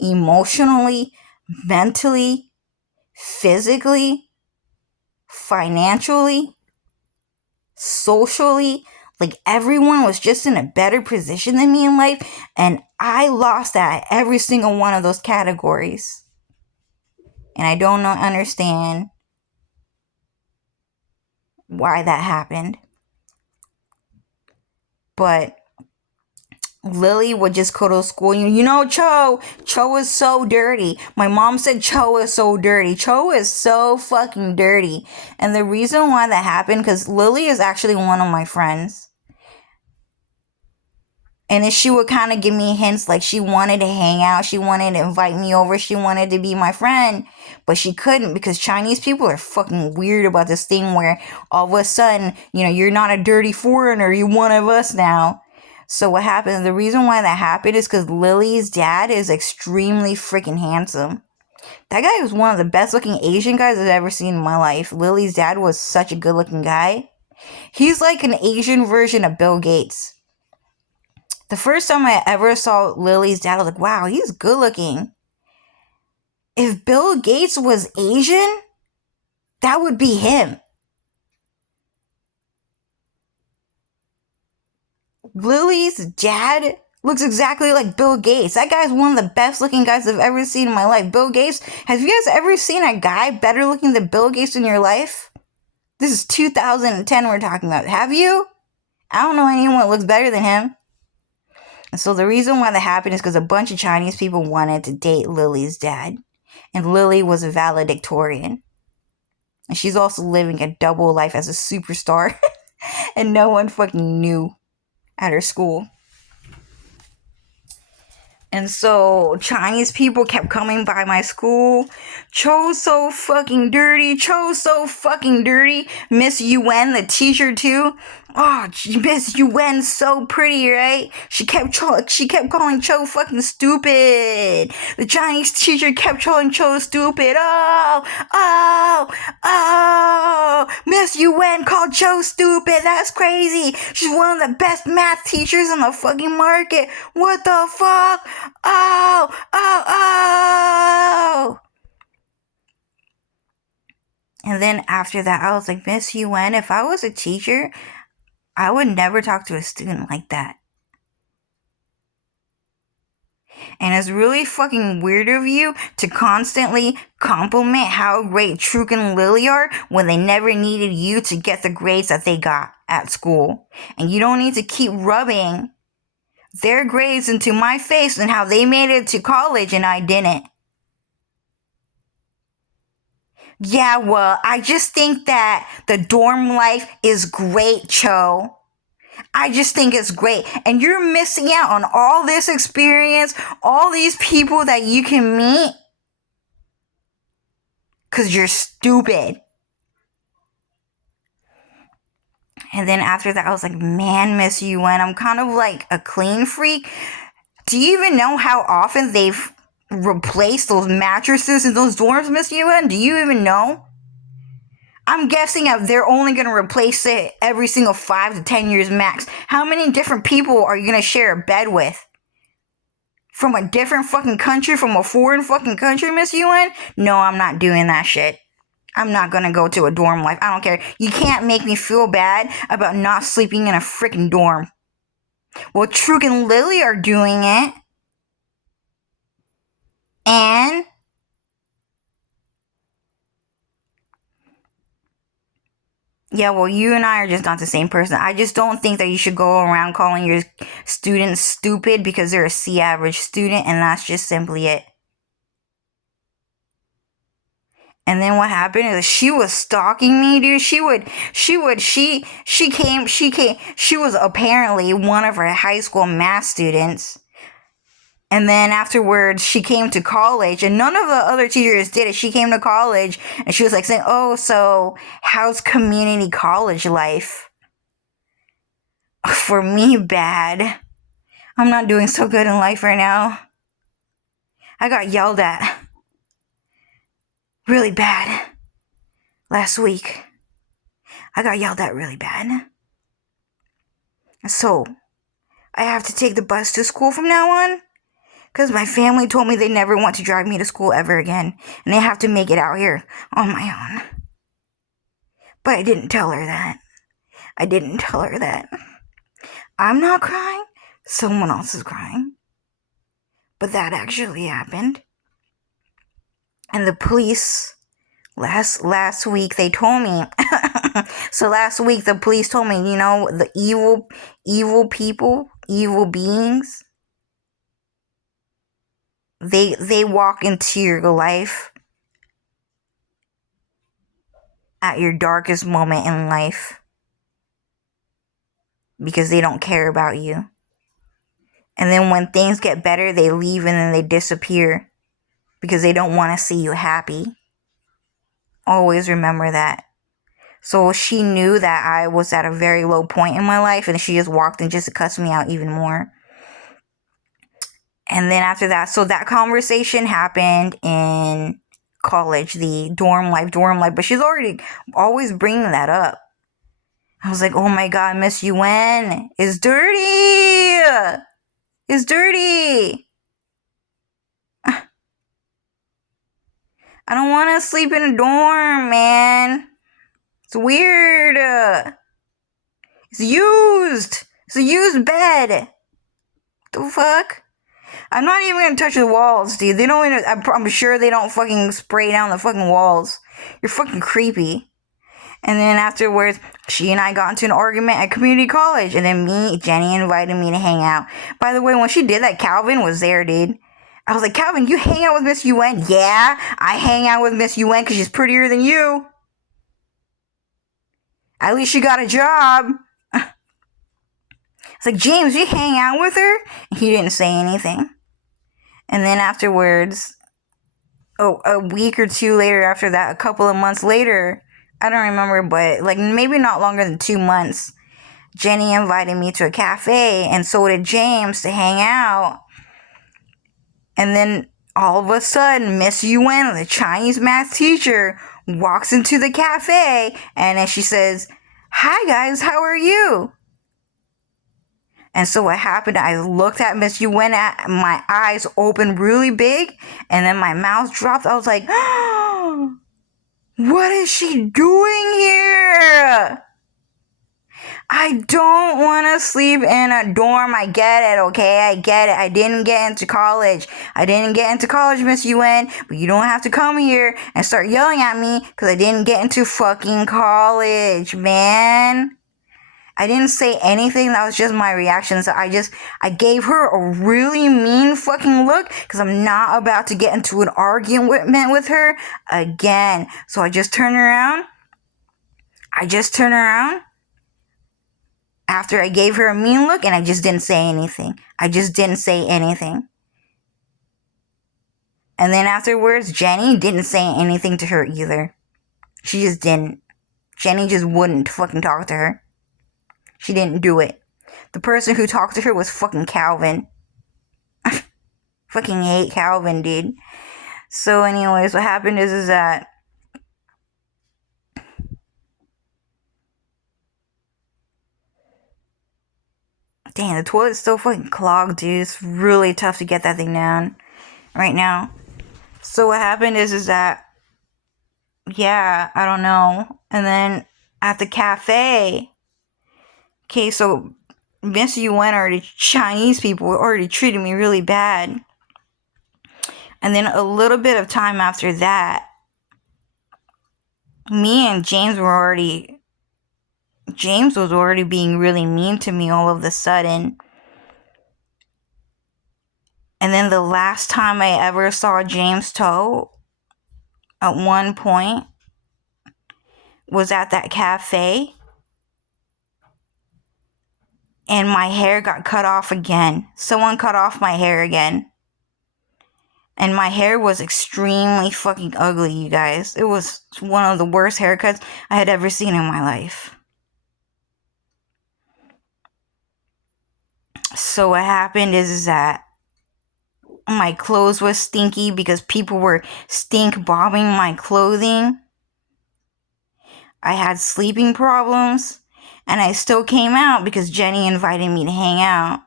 Emotionally, mentally, physically, financially, socially. Like everyone was just in a better position than me in life, and I lost at every single one of those categories. And I don't understand why that happened. But Lily would just go to school. You know, Cho is so dirty. My mom said Cho is so dirty. Cho is so fucking dirty. And the reason why that happened, because Lily is actually one of my friends. And then she would kind of give me hints like she wanted to hang out. She wanted to invite me over. She wanted to be my friend. But she couldn't because Chinese people are fucking weird about this thing where all of a sudden, you're not a dirty foreigner. You're one of us now. So what happened? The reason why that happened is because Lily's dad is extremely freaking handsome. That guy was one of the best looking Asian guys I've ever seen in my life. Lily's dad was such a good looking guy. He's like an Asian version of Bill Gates. The first time I ever saw Lily's dad, I was like, wow, he's good looking. If Bill Gates was Asian, that would be him. Lily's dad looks exactly like Bill Gates. That guy's one of the best looking guys I've ever seen in my life. Bill Gates, have you guys ever seen a guy better looking than Bill Gates in your life? This is 2010 we're talking about. Have you? I don't know anyone that looks better than him. And so the reason why that happened is because a bunch of Chinese people wanted to date Lily's dad. And Lily was a valedictorian. And she's also living a double life as a superstar. And no one fucking knew at her school. And so Chinese people kept coming by my school. Cho's so fucking dirty. Cho's so fucking dirty. Miss Yuen, the teacher too. Oh, Miss Yuen's so pretty, right? She kept calling Cho fucking stupid. The Chinese teacher kept calling Cho stupid. Oh, Miss Yuen called Cho stupid. That's crazy. She's one of the best math teachers on the fucking market. What the fuck? Oh. And then after that, I was like, Miss Yuen, if I was a teacher, I would never talk to a student like that. And it's really fucking weird of you to constantly compliment how great Truk and Lily are when they never needed you to get the grades that they got at school. And you don't need to keep rubbing their grades into my face and how they made it to college and I didn't. Yeah, well, I just think that the dorm life is great, Cho. I just think it's great. And you're missing out on all this experience, all these people that you can meet, because you're stupid. And then after that, I was like, man, Miss Yuen, I'm kind of like a clean freak. Do you even know how often they've replaced those mattresses in those dorms, Miss Yuen? Do you even know? I'm guessing they're only going to replace it every single 5 to 10 years max. How many different people are you going to share a bed with? From a different fucking country? From a foreign fucking country, Miss Yuen? No, I'm not doing that shit. I'm not going to go to a dorm life. I don't care. You can't make me feel bad about not sleeping in a freaking dorm. Well, Truk and Lily are doing it. And yeah, well, you and I are just not the same person. I just don't think that you should go around calling your students stupid because they're a C average student, and that's just simply it. And then what happened is she was stalking me, dude. She was apparently one of her high school math students. And then afterwards, she came to college, and none of the other teachers did it. She came to college, and she was like saying, oh, so how's community college life? For me, bad. I'm not doing so good in life right now. I got yelled at really bad last week. I got yelled at really bad. So, I have to take the bus to school from now on. Because my family told me they never want to drive me to school ever again. And they have to make it out here on my own. But I didn't tell her that. I'm not crying. Someone else is crying. But that actually happened. And the police, last week, they told me. So last week, the police told me, the evil evil beings, they walk into your life at your darkest moment in life because they don't care about you. And then when things get better, they leave and then they disappear because they don't want to see you happy. Always remember that. So she knew that I was at a very low point in my life, and she just walked in just to cuss me out even more. And then after that, so that conversation happened in college, the dorm life, but she's already always bringing that up. I was like, oh my god, Miss UN is dirty! It's dirty! I don't want to sleep in a dorm, man. It's weird. It's used. It's a used bed. The fuck? I'm not even gonna touch the walls, dude. They don't even, I'm sure they don't fucking spray down the fucking walls. You're fucking creepy. And then afterwards, she and I got into an argument at community college. And then Jenny invited me to hang out. By the way, when she did that, Calvin was there, dude. I was like, Calvin, you hang out with Miss UN? Yeah, I hang out with Miss UN because she's prettier than you. At least she got a job. It's like, James, you hang out with her? And he didn't say anything. And then afterwards, a week or two later after that, a couple of months later, I don't remember, but like maybe not longer than 2 months, Jenny invited me to a cafe, and so did James, to hang out. And then all of a sudden, Miss UN, the Chinese math teacher, walks into the cafe, and then she says, "Hi guys, how are you?" And so what happened, I looked at Miss UN, my eyes opened really big, and then my mouth dropped. I was like, oh, what is she doing here? I don't want to sleep in a dorm. I get it, okay? I get it. I didn't get into college. Miss UN, but you don't have to come here and start yelling at me because I didn't get into fucking college, man. I didn't say anything. That was just my reaction. So I gave her a really mean fucking look because I'm not about to get into an argument with her again. So I just turned around. After I gave her a mean look, and I just didn't say anything. And then afterwards, Jenny didn't say anything to her either. She just didn't. Jenny just wouldn't fucking talk to her. She didn't do it. The person who talked to her was fucking Calvin. Fucking hate Calvin, dude. So anyways, what happened is that dang, the toilet's still fucking clogged, dude. It's really tough to get that thing down right now. So what happened is that, yeah, I don't know. And then at the cafe, okay, so Miss UN already, Chinese people already treated me really bad. And then a little bit of time after that, me and James was already being really mean to me all of a sudden. And then the last time I ever saw James Toe, at one point, was at that cafe. And my hair got cut off again. Someone cut off my hair again. And my hair was extremely fucking ugly, you guys. It was one of the worst haircuts I had ever seen in my life. So what happened is that my clothes was stinky because people were stink bombing my clothing. I had sleeping problems, and I still came out because Jenny invited me to hang out.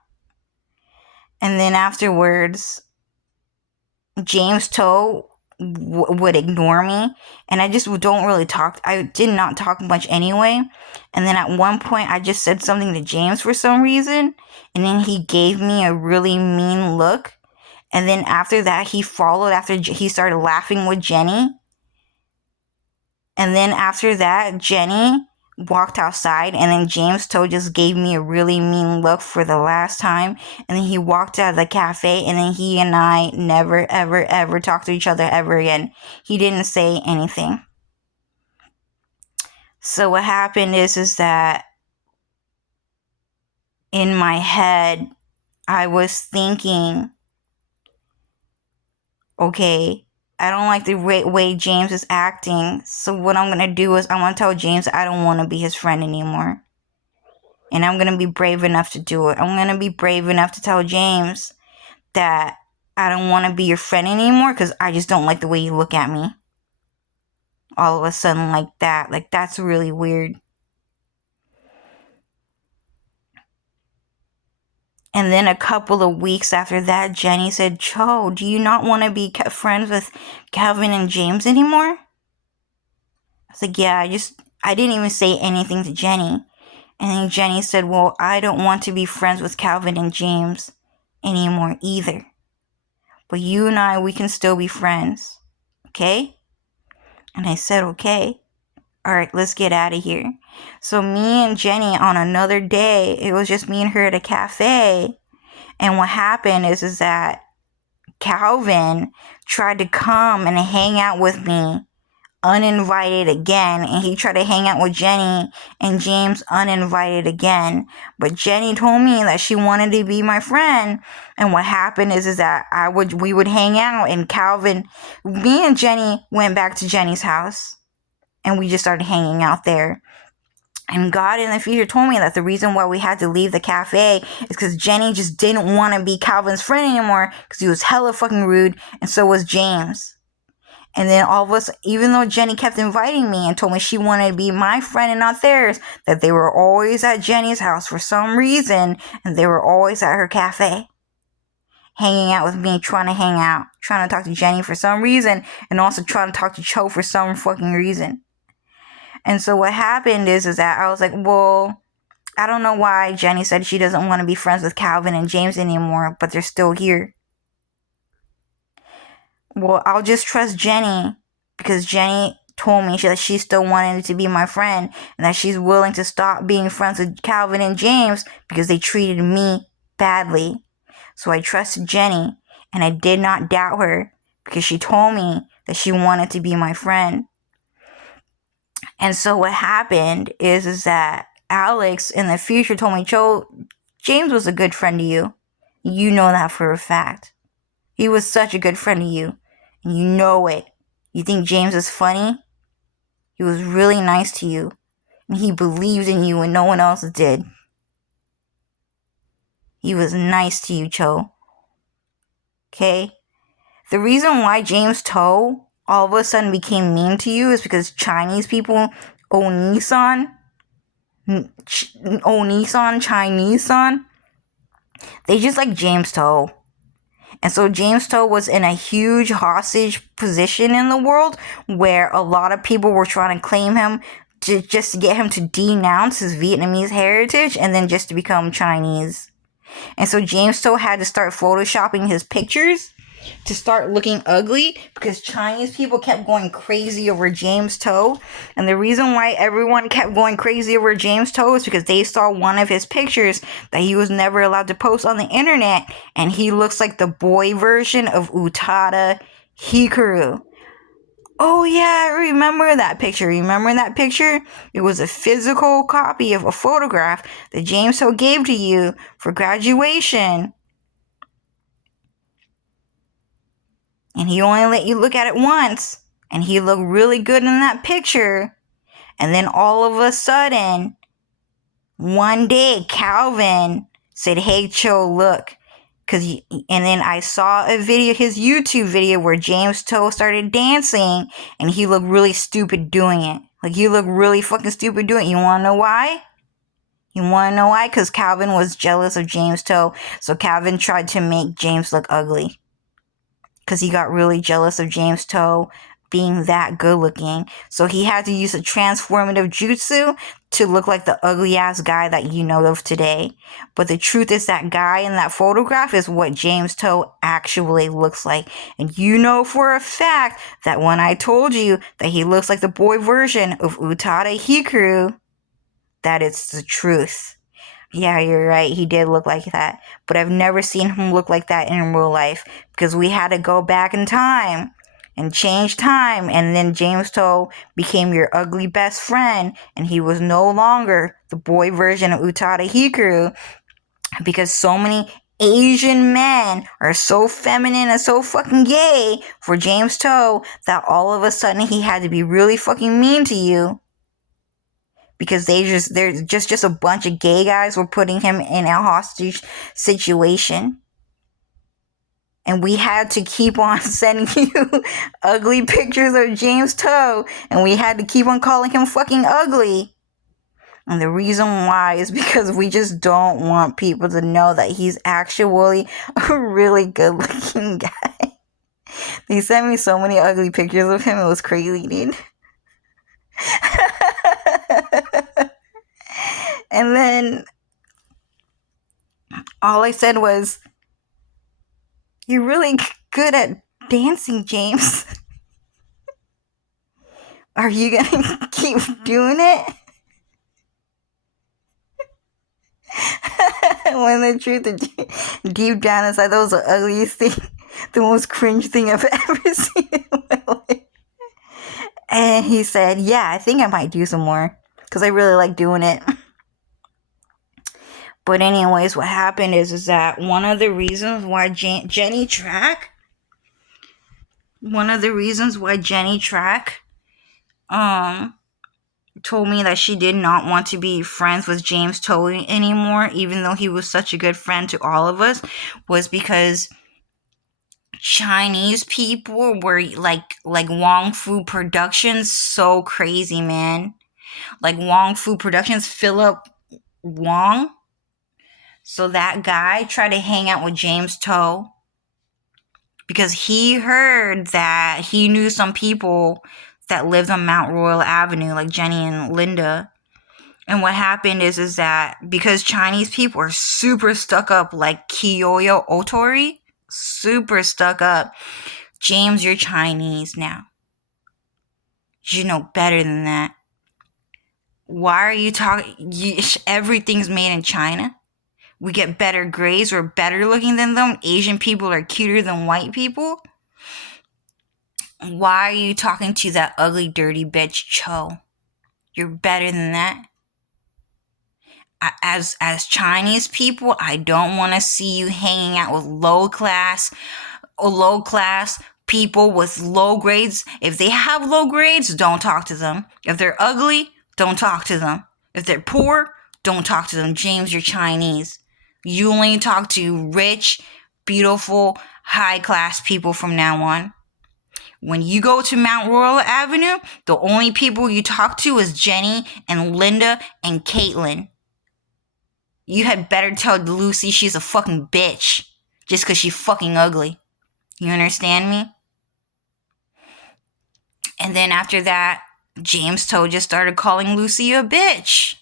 And then afterwards, James Toe would ignore me, and I just don't really talk. I did not talk much anyway. And then at one point, I just said something to James for some reason, and then he gave me a really mean look. And then after that, he followed after he started laughing with Jenny. And then after that, Jenny walked outside, and then James Toe just gave me a really mean look for the last time, and then he walked out of the cafe, and then he and I never ever ever talked to each other ever again. He didn't say anything. So what happened is that in my head I was thinking, okay, I don't like the way James is acting, so what I'm gonna do is I want to tell James I don't want to be his friend anymore. And I'm gonna be brave enough to do it. I'm gonna be brave enough to tell James that I don't want to be your friend anymore because I just don't like the way you look at me. All of a sudden, like that. Like, that's really weird. And then a couple of weeks after that, Jenny said, Cho, do you not want to be friends with Calvin and James anymore? I was like, yeah, I didn't even say anything to Jenny. And then Jenny said, well, I don't want to be friends with Calvin and James anymore either. But you and I, we can still be friends. Okay? And I said, okay. All right, let's get out of here. So me and Jenny on another day, it was just me and her at a cafe. And what happened is that Calvin tried to come and hang out with me uninvited again, and he tried to hang out with Jenny and James uninvited again. But Jenny told me that she wanted to be my friend, and what happened is that we would hang out, and me and Jenny went back to Jenny's house, and we just started hanging out there. And God in the future told me that the reason why we had to leave the cafe is because Jenny just didn't want to be Calvin's friend anymore because he was hella fucking rude, and so was James. And then all of us, even though Jenny kept inviting me and told me she wanted to be my friend and not theirs, that they were always at Jenny's house for some reason, and they were always at her cafe, hanging out with me, trying to hang out, trying to talk to Jenny for some reason, and also trying to talk to Cho for some fucking reason. And so what happened is that I was like, well, I don't know why Jenny said she doesn't want to be friends with Calvin and James anymore, but they're still here. Well, I'll just trust Jenny because Jenny told me that she still wanted to be my friend and that she's willing to stop being friends with Calvin and James because they treated me badly. So I trusted Jenny, and I did not doubt her because she told me that she wanted to be my friend. And so what happened is that Alex in the future told me, Joe, James was a good friend to you. You know that for a fact. He was such a good friend to you. And you know it. You think James is funny? He was really nice to you. And he believed in you when no one else did. He was nice to you, Cho. Okay? The reason why James Toe all of a sudden became mean to you is because Chinese people own Nissan, Chinese son, they just like James Toe. And so James Toe was in a huge hostage position in the world where a lot of people were trying to claim him just to get him to denounce his Vietnamese heritage and then just to become Chinese. And so James Toe had to start photoshopping his pictures to start looking ugly because Chinese people kept going crazy over James Toe. And the reason why everyone kept going crazy over James Toe is because they saw one of his pictures that he was never allowed to post on the internet, and he looks like the boy version of Utada Hikaru. Oh yeah, I remember that picture. Remember that picture? It was a physical copy of a photograph that James Toe gave to you for graduation. And he only let you look at it once. And he looked really good in that picture. And then all of a sudden, one day, Calvin said, hey, Cho, look. And then I saw a video, his YouTube video, where James Toe started dancing. And he looked really stupid doing it. Like, he looked really fucking stupid doing it. You want to know why? You want to know why? Because Calvin was jealous of James Toe. So Calvin tried to make James look ugly. Because he got really jealous of James Toe being that good looking. So he had to use a transformative jutsu to look like the ugly ass guy that you know of today. But the truth is that guy in that photograph is what James Toe actually looks like. And you know for a fact that when I told you that he looks like the boy version of Utada Hikaru, that it's the truth. Yeah, you're right. He did look like that. But I've never seen him look like that in real life because we had to go back in time and change time. And then James Toe became your ugly best friend. And he was no longer the boy version of Utada Hikaru because so many Asian men are so feminine and so fucking gay for James Toe that all of a sudden he had to be really fucking mean to you because they're just a bunch of gay guys were putting him in a hostage situation. And we had to keep on sending you ugly pictures of James Toe, and we had to keep on calling him fucking ugly. And the reason why is because we just don't want people to know that he's actually a really good looking guy. They sent me so many ugly pictures of him, it was crazy, dude. And then all I said was, "You're really good at dancing, James. Are you gonna keep doing it?" When the truth, deep down inside, that was the ugliest thing, the most cringe thing I've ever seen in my life. And he said, "Yeah, I think I might do some more because I really like doing it." But anyways, what happened is that one of the reasons why Jenny Track told me that she did not want to be friends with James Tolley anymore, even though he was such a good friend to all of us, was because Chinese people were like Wong Fu Productions, so crazy, man. Like Wong Fu Productions, Philip Wong. So that guy tried to hang out with James Toe because he heard that he knew some people that lived on Mount Royal Avenue, like Jenny and Linda. And what happened is that because Chinese people are super stuck up, like Kiyoyo Otori, super stuck up. James, you're Chinese now. You know better than that. Why are you talking? Everything's made in China. We get better grades. We're better looking than them. Asian people are cuter than white people. Why are you talking to that ugly, dirty bitch, Cho? You're better than that. As Chinese people, I don't want to see you hanging out with low class people with low grades. If they have low grades, don't talk to them. If they're ugly, don't talk to them. If they're poor, don't talk to them. James, you're Chinese. You only talk to rich, beautiful, high class people from now on. When you go to Mount Royal Avenue, the only people you talk to is Jenny and Linda and Caitlin. You had better tell Lucy she's a fucking bitch just because she's fucking ugly. You understand me? And then after that, James Toe just started calling Lucy a bitch.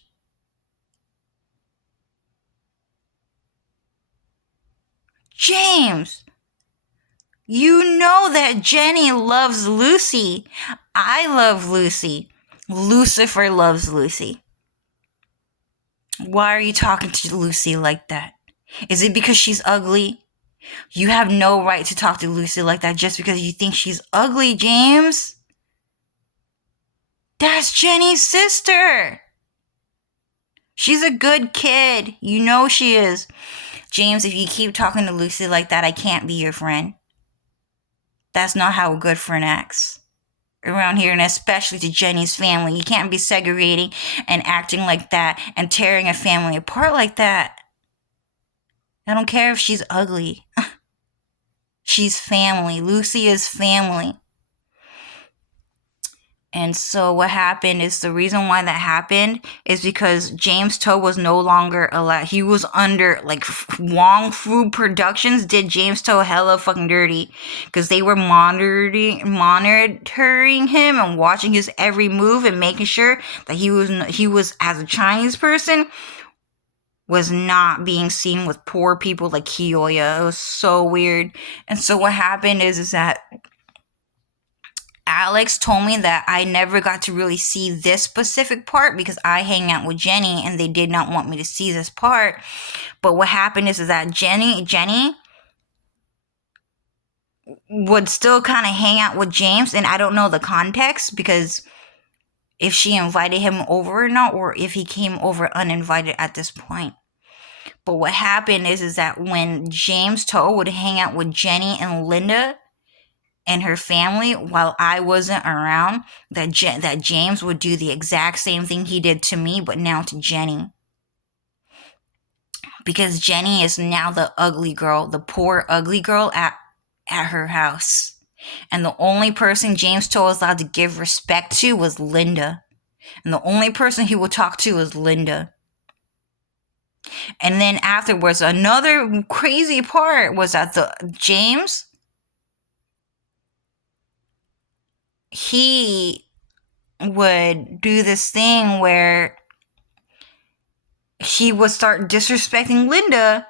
James, you know that Jenny loves Lucy. I love Lucy. Lucifer loves Lucy. Why are you talking to Lucy like that? Is it because she's ugly? You have no right to talk to Lucy like that just because you think she's ugly, James. That's Jenny's sister. She's a good kid. You know she is. James, if you keep talking to Lucy like that, I can't be your friend. That's not how a good friend acts around here, and especially to Jenny's family. You can't be segregating and acting like that and tearing a family apart like that. I don't care if she's ugly. She's family. Lucy is family. And so what happened is the reason why that happened is because James Toe was no longer allowed. He was under, like, Wong Fu Productions did James Toe hella fucking dirty because they were monitoring him and watching his every move and making sure that he was as a Chinese person was not being seen with poor people like Kiyoya. It was so weird. And so what happened is that Alex told me that I never got to really see this specific part because I hang out with Jenny and they did not want me to see this part. But what happened is that Jenny would still kind of hang out with James, and I don't know the context because if she invited him over or not, or if he came over uninvited at this point. But what happened is that when James Toe would hang out with Jenny and Linda and her family while I wasn't around, that James would do the exact same thing he did to me, but now to Jenny. Because Jenny is now the ugly girl, the poor ugly girl at her house. And the only person James Toe was allowed to give respect to was Linda. And the only person he would talk to was Linda. And then afterwards, another crazy part was that the James, he would do this thing where he would start disrespecting Linda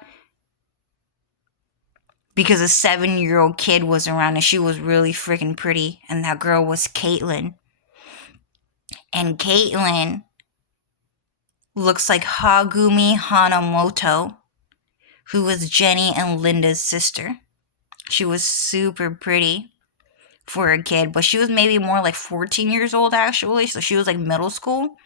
because a 7-year-old kid was around and she was really freaking pretty. And that girl was Caitlin. And Caitlin looks like Hagumi Hanamoto, who was Jenny and Linda's sister. She was super pretty for a kid, but she was maybe more like 14 years old actually, so she was like middle school.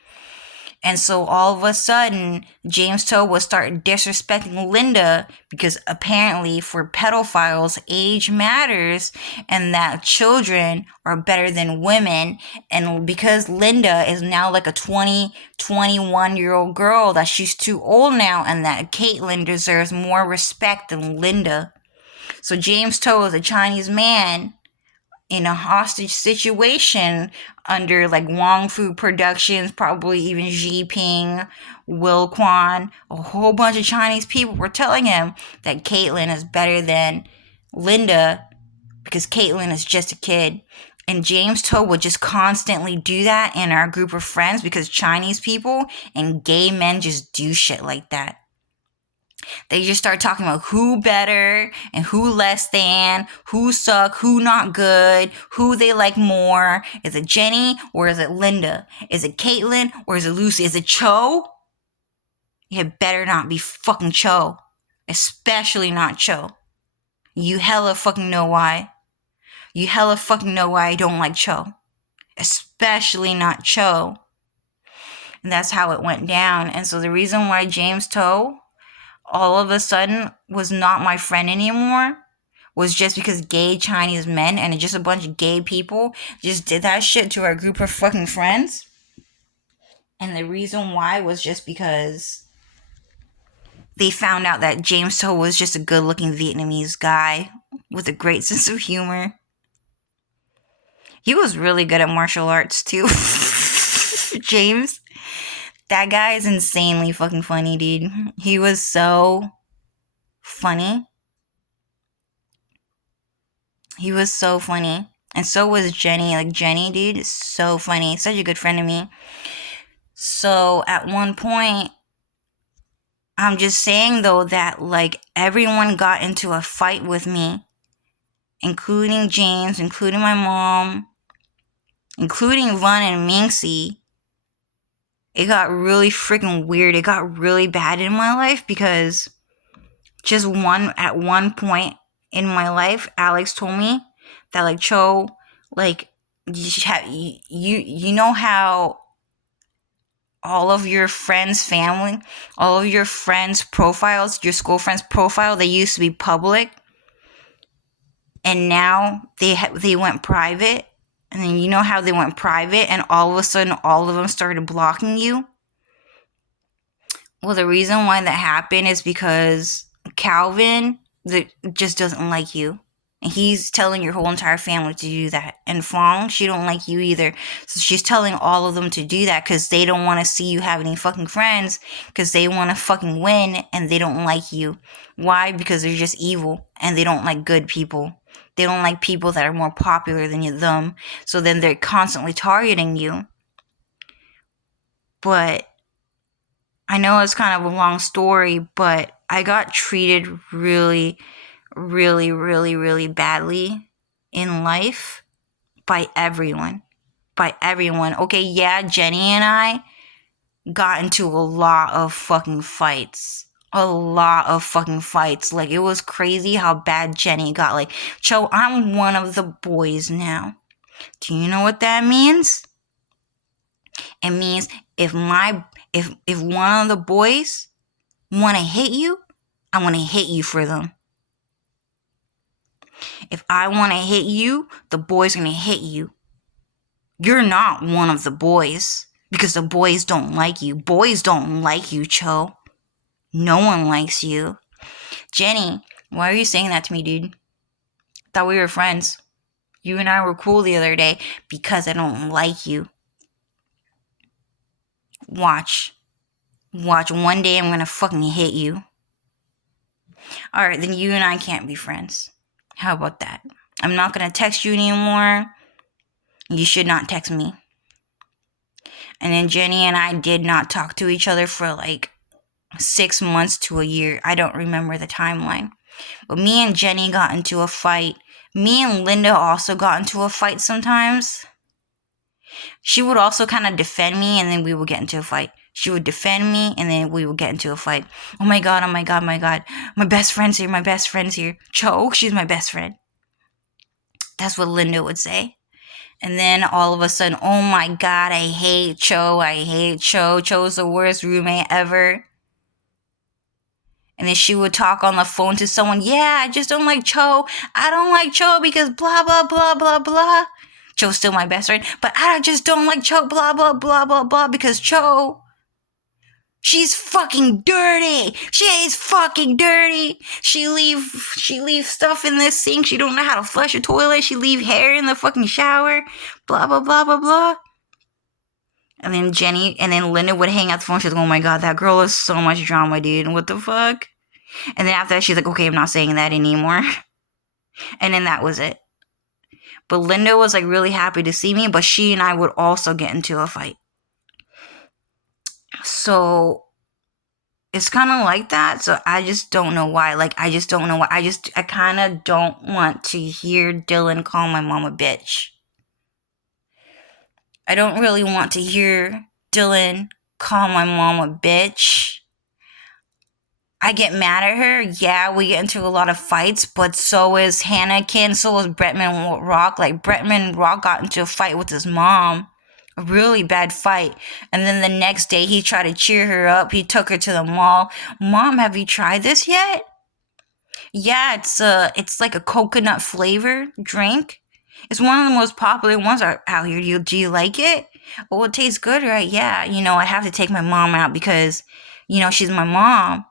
And so all of a sudden, James Toe would start disrespecting Linda because apparently for pedophiles, age matters and that children are better than women. And because Linda is now like a 20, 21-year-old girl, that she's too old now and that Caitlin deserves more respect than Linda. So James Toe is a Chinese man in a hostage situation under like Wong Fu Productions, probably even Xi Ping, Will Quan, a whole bunch of Chinese people were telling him that Caitlyn is better than Linda because Caitlyn is just a kid. And James Toe would just constantly do that in our group of friends because Chinese people and gay men just do shit like that. They just start talking about who better and who less than, who suck, who not good, who they like more. Is it Jenny or is it Linda? Is it Caitlin or is it Lucy? Is it Cho? It better not be fucking Cho. Especially not Cho. You hella fucking know why. You hella fucking know why I don't like Cho. Especially not Cho. And that's how it went down. And so the reason why James Toe all of a sudden was not my friend anymore was just because gay Chinese men and just a bunch of gay people just did that shit to our group of fucking friends. And the reason why was just because they found out that James Toe was just a good looking Vietnamese guy with a great sense of humor. He was really good at martial arts too. James. That guy is insanely fucking funny, dude. He was so funny. He was so funny. And so was Jenny. Like, Jenny, dude, is so funny. Such a good friend of me. So, at one point, I'm just saying, though, that, like, everyone got into a fight with me. Including James, including my mom, including Vaughn and Minxie. It got really freaking weird. It got really bad in my life because at one point in my life, Alex told me that, like, Cho, like, you know how all of your friends' family, all of your friends' profiles, your school friends' profile, they used to be public, and now they went private. And then you know how they went private, and all of a sudden, all of them started blocking you. Well, the reason why that happened is because Calvin just doesn't like you. And he's telling your whole entire family to do that. And Fong, she don't like you either. So she's telling all of them to do that because they don't want to see you have any fucking friends because they want to fucking win and they don't like you. Why? Because they're just evil and they don't like good people. They don't like people that are more popular than them. So then they're constantly targeting you. But I know it's kind of a long story, but I got treated really, really, really, really badly in life. by everyone. By everyone. Okay, yeah, Jenny and I got into a lot of fucking fights. A lot of fucking fights. Like, it was crazy how bad Jenny got. Like, Cho, I'm one of the boys now. Do you know what that means? It means if one of the boys want to hit you, I want to hit you for them. If I want to hit you, the boy's going to hit you. You're not one of the boys because the boys don't like you. Boys don't like you, Cho. No one likes you. Jenny, why are you saying that to me, dude? Thought we were friends. You and I were cool the other day because I don't like you. Watch. Watch, one day I'm gonna fucking hit you. Alright, then you and I can't be friends. How about that? I'm not gonna text you anymore. You should not text me. And then Jenny and I did not talk to each other for like 6 months to a year. I don't remember the timeline. But me and Jenny got into a fight. Me and Linda also got into a fight sometimes. She would also kind of defend me and then we would get into a fight. She would defend me and then we would get into a fight. Oh my god, oh my god, oh my god. My best friend's here, my best friend's here. Cho, she's my best friend. That's what Linda would say. And then all of a sudden, oh my god, I hate Cho, I hate Cho. Cho's the worst roommate ever. And then she would talk on the phone to someone, yeah, I just don't like Cho. I don't like Cho because blah, blah, blah, blah, blah. Cho's still my best friend, but I just don't like Cho, blah, blah, blah, blah, blah, because Cho, she's fucking dirty. She is fucking dirty. She leave stuff in this sink. She don't know how to flush a toilet. She leave hair in the fucking shower. Blah, blah, blah, blah, blah. And then Linda would hang out the phone. She's like, oh my god, that girl is so much drama, dude. What the fuck? And then after that, she's like, okay, I'm not saying that anymore. And then that was it. But Linda was like really happy to see me, but she and I would also get into a fight. So it's kind of like that. So I just don't know why. I kind of don't want to hear Dylan call my mom a bitch. I don't really want to hear Dylan call my mom a bitch. I get mad at her. Yeah, we get into a lot of fights, but so is Hannah, so is Bretman Rock. Like, Bretman Rock got into a fight with his mom. A really bad fight. And then the next day, he tried to cheer her up. He took her to the mall. Mom, have you tried this yet? Yeah, it's like a coconut flavor drink. It's one of the most popular ones out here. Do you like it? Oh, it tastes good, right? Yeah, I have to take my mom out because, she's my mom.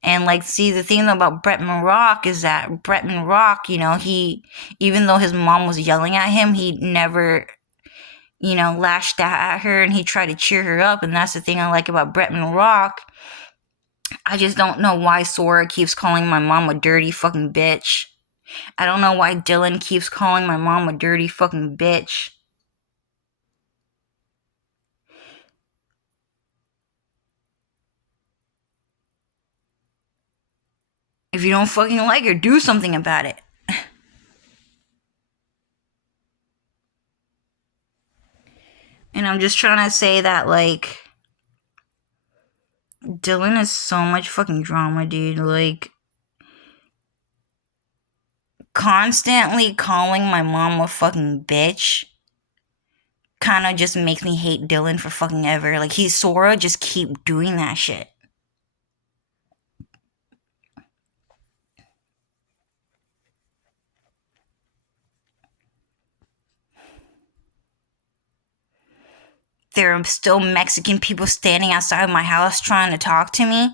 And like, see, the thing about Bretman Rock is that Bretman Rock, he, even though his mom was yelling at him, he never, lashed out at her and he tried to cheer her up. And that's the thing I like about Bretman Rock. I just don't know why Sora keeps calling my mom a dirty fucking bitch. I don't know why Dylan keeps calling my mom a dirty fucking bitch. If you don't fucking like her, do something about it. And I'm just trying to say that, like, Dylan is so much fucking drama, dude. Like, constantly calling my mom a fucking bitch kind of just makes me hate Dylan for fucking ever. Like, Sora just keep doing that shit. There are still Mexican people standing outside my house trying to talk to me.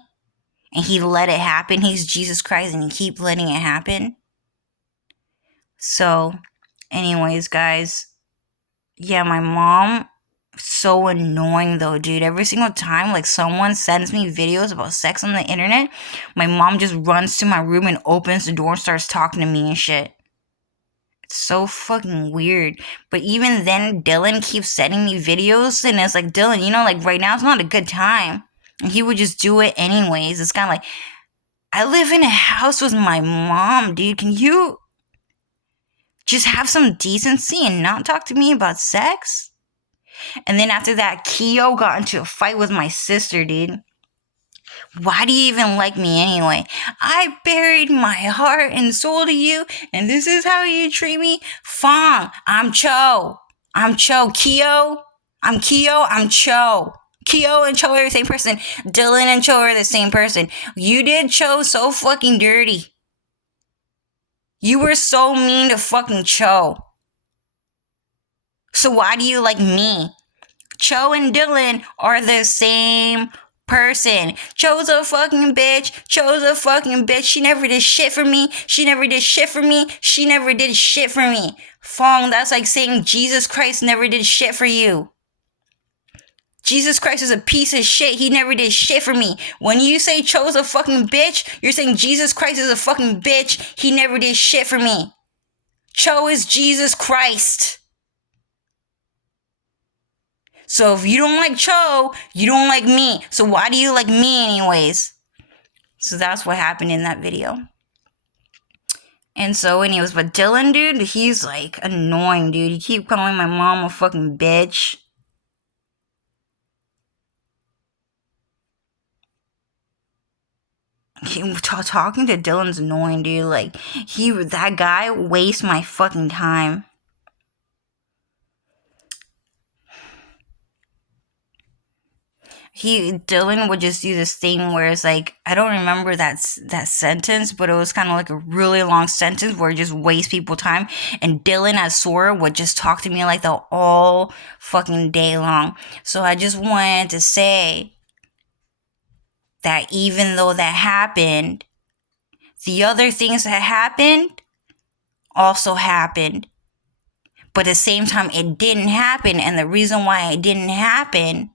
And he let it happen. He's Jesus Christ and he keep letting it happen. So, anyways, guys. Yeah, my mom, so annoying though, dude. Every single time, like, someone sends me videos about sex on the internet, my mom just runs to my room and opens the door and starts talking to me and shit. It's so fucking weird. But even then, Dylan keeps sending me videos, and it's like, Dylan, like, right now it's not a good time. And he would just do it anyways. It's kind of like, I live in a house with my mom, dude. Can you Just have some decency and not talk to me about sex. And then after that, Keo got into a fight with my sister, dude. Why do you even like me anyway? I buried my heart and soul to you, and this is how you treat me? Fong, I'm Cho. I'm Cho. Keo, I'm Keo, I'm Cho. Keo and Cho are the same person. Dylan and Cho are the same person. You did Cho so fucking dirty. You were so mean to fucking Cho. So why do you like me? Cho and Dylan are the same person. Cho's a fucking bitch. Cho's a fucking bitch. She never did shit for me. She never did shit for me. She never did shit for me. Fong, that's like saying Jesus Christ never did shit for you. Jesus Christ is a piece of shit. He never did shit for me. When you say Cho's a fucking bitch, you're saying Jesus Christ is a fucking bitch. He never did shit for me. Cho is Jesus Christ. So if you don't like Cho, you don't like me. So why do you like me anyways? So that's what happened in that video. And so anyways, but Dylan, dude, he's like annoying, dude. He keep calling my mom a fucking bitch. Talking to Dylan's annoying, dude. Like, that guy wastes my fucking time. Dylan would just do this thing where it's like, I don't remember that sentence, but it was kind of like a really long sentence where it just wastes people time. And Dylan as Sora would just talk to me like that all fucking day long. So I just wanted to say that even though that happened, the other things that happened also happened. But at the same time, it didn't happen. And the reason why it didn't happen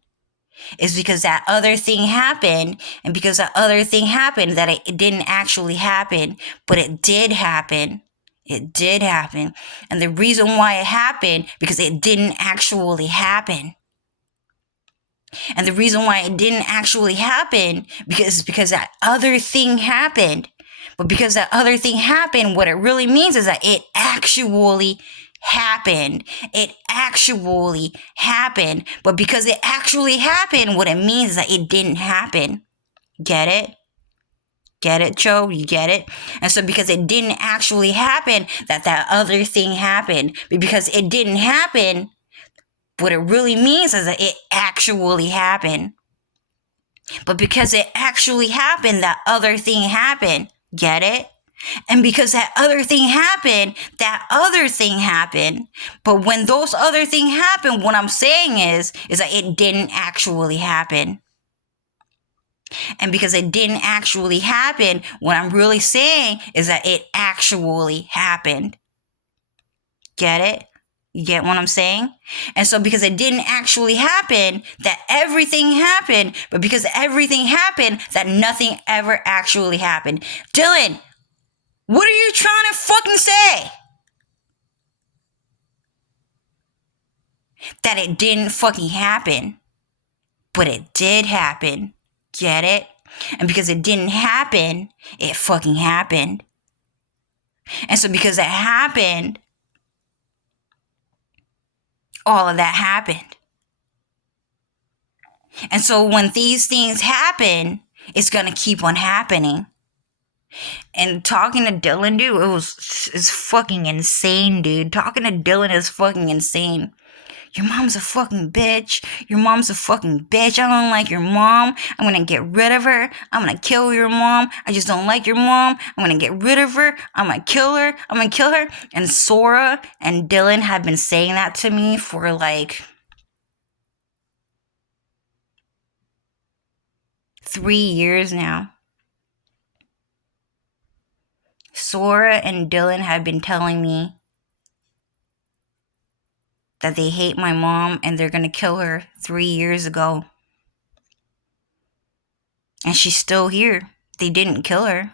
is because that other thing happened, and because that other thing happened, that it didn't actually happen, but it did happen. It did happen. And the reason why it happened, because it didn't actually happen. And the reason why it didn't actually happen, because that other thing happened. But because that other thing happened, what it really means is that it actually happened. It actually happened. But because it actually happened, what it means is that it didn't happen. Get it? Get it, Cho? You get it? And so because it didn't actually happen, that other thing happened. But because it didn't happen, what it really means is that it actually happened. But because it actually happened, that other thing happened. Get it? And because that other thing happened, that other thing happened. But when those other things happen, what I'm saying is that it didn't actually happen. And because it didn't actually happen, what I'm really saying is that it actually happened. Get it? You get what I'm saying? And so because it didn't actually happen, that everything happened. But because everything happened, that nothing ever actually happened. Dylan, what are you trying to fucking say? That it didn't fucking happen. But it did happen. Get it? And because it didn't happen, it fucking happened. And so because it happened, all of that happened. And so when these things happen, it's gonna keep on happening. And talking to Dylan, dude, it's fucking insane, dude. Talking to Dylan is fucking insane. Your mom's a fucking bitch. Your mom's a fucking bitch. I don't like your mom. I'm gonna get rid of her. I'm gonna kill your mom. I just don't like your mom. I'm gonna get rid of her. I'm gonna kill her. I'm gonna kill her. And Sora and Dylan have been saying that to me for like 3 years now. Sora and Dylan have been telling me that they hate my mom and they're gonna kill her 3 years ago. And she's still here. They didn't kill her.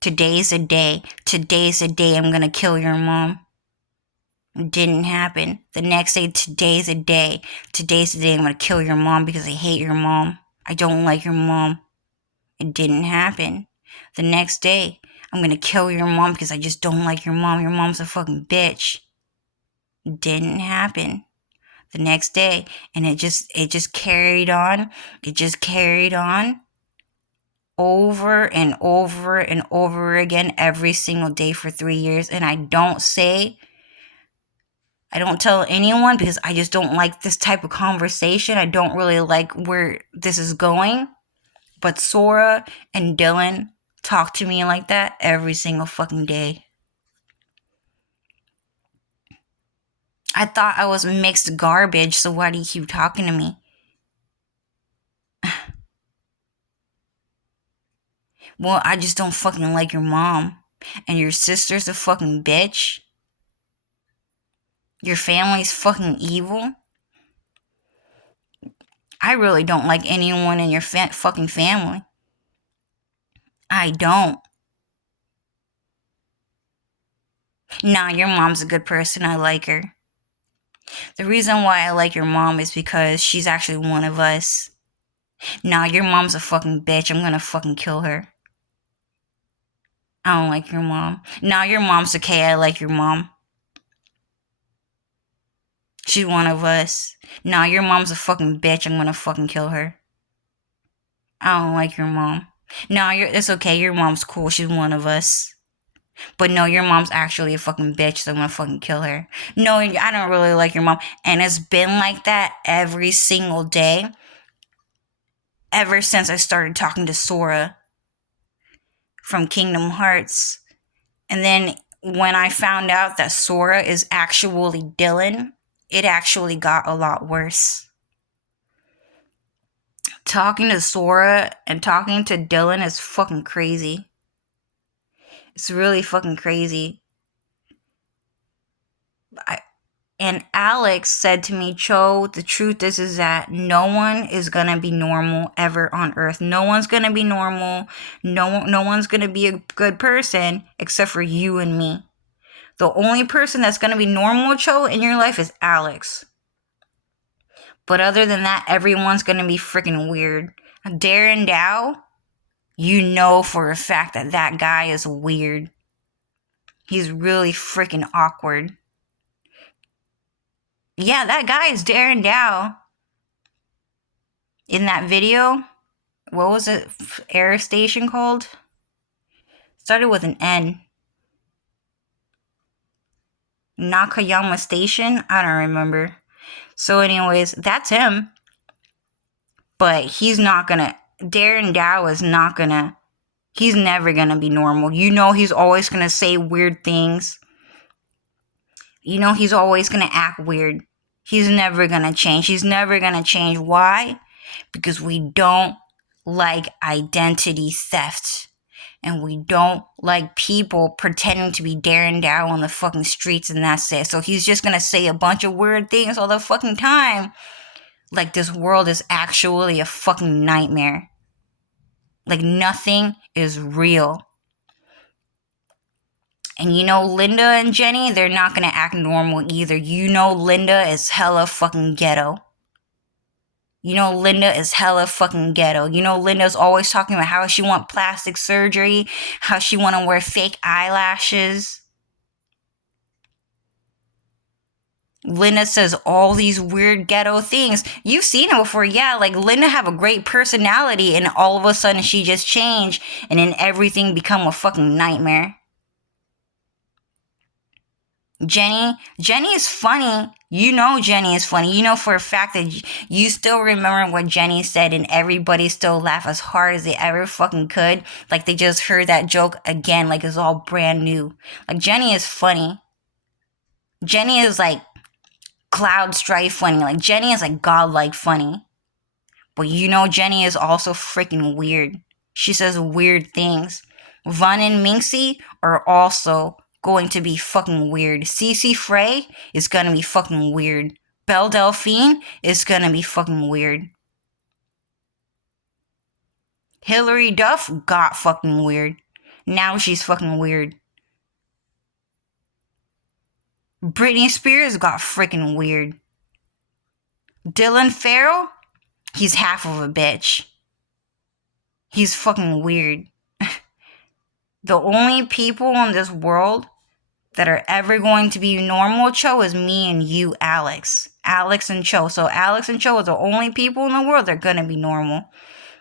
Today's a day. Today's a day I'm gonna kill your mom. It didn't happen. The next day, today's a day. Today's the day I'm gonna kill your mom because I hate your mom. I don't like your mom. It didn't happen. The next day, I'm gonna kill your mom because I just don't like your mom. Your mom's a fucking bitch. Didn't happen. The next day, and it just carried on. It just carried on over and over and over again every single day for 3 years. And I don't tell anyone because I just don't like this type of conversation. I don't really like where this is going. But Sora and Dylan talk to me like that every single fucking day. I thought I was mixed garbage, so why do you keep talking to me? Well, I just don't fucking like your mom. And your sister's a fucking bitch. Your family's fucking evil. I really don't like anyone in your fucking family. I don't. Nah, your mom's a good person. I like her. The reason why I like your mom is because she's actually one of us. Nah, your mom's a fucking bitch. I'm gonna fucking kill her. I don't like your mom. Nah, your mom's okay. I like your mom. She's one of us. Nah, your mom's a fucking bitch. I'm gonna fucking kill her. I don't like your mom. No, it's okay. Your mom's cool. She's one of us. But no, your mom's actually a fucking bitch, so I'm gonna fucking kill her. No, I don't really like your mom. And it's been like that every single day ever since I started talking to Sora from Kingdom Hearts. And then when I found out that Sora is actually Dylan, it actually got a lot worse. Talking to Sora and talking to Dylan is fucking crazy. It's really fucking crazy. And Alex said to me, Cho, the truth is that no one is gonna be normal ever on Earth. No one's gonna be normal. No one's gonna be a good person except for you and me. The only person that's gonna be normal, Cho, in your life is Alex. But other than that, everyone's gonna be freaking weird. Darren Dow, you know for a fact that that guy is weird. He's really freaking awkward. Yeah, that guy is Darren Dow. In that video, what was it? Air station called? Started with an N. Nakayama Station? I don't remember. So, anyways, that's him. But he's not gonna. Darren Dow is not gonna. He's never gonna be normal. You know, he's always gonna say weird things. You know, he's always gonna act weird. He's never gonna change. He's never gonna change. Why? Because we don't like identity theft. And we don't like people pretending to be Darren Dow on the fucking streets, and that's it. So he's just gonna say a bunch of weird things all the fucking time. Like this world is actually a fucking nightmare. Like nothing is real. And you know Linda and Jenny, they're not gonna act normal either. You know Linda is hella fucking ghetto. You know Linda is hella fucking ghetto. You know Linda's always talking about how she want plastic surgery, how she want to wear fake eyelashes. Linda says all these weird ghetto things. You've seen it before, yeah. Like Linda have a great personality, and all of a sudden she just changed, and then everything become a fucking nightmare. Jenny is funny. You know Jenny is funny. You know for a fact that you still remember what Jenny said, and everybody still laughed as hard as they ever fucking could. Like they just heard that joke again, like it's all brand new. Like Jenny is funny. Jenny is like Cloud Strife funny. Like Jenny is like godlike funny. But you know Jenny is also freaking weird. She says weird things. Vaughn and Minxie are also going to be fucking weird. Cece Frey is gonna be fucking weird. Belle Delphine is gonna be fucking weird. Hilary Duff got fucking weird. Now she's fucking weird. Britney Spears got freaking weird. Dylan Farrell, he's half of a bitch. He's fucking weird. The only people in this world that are ever going to be normal, Cho, is me and you, Alex. Alex and Cho. So Alex and Cho are the only people in the world that are going to be normal.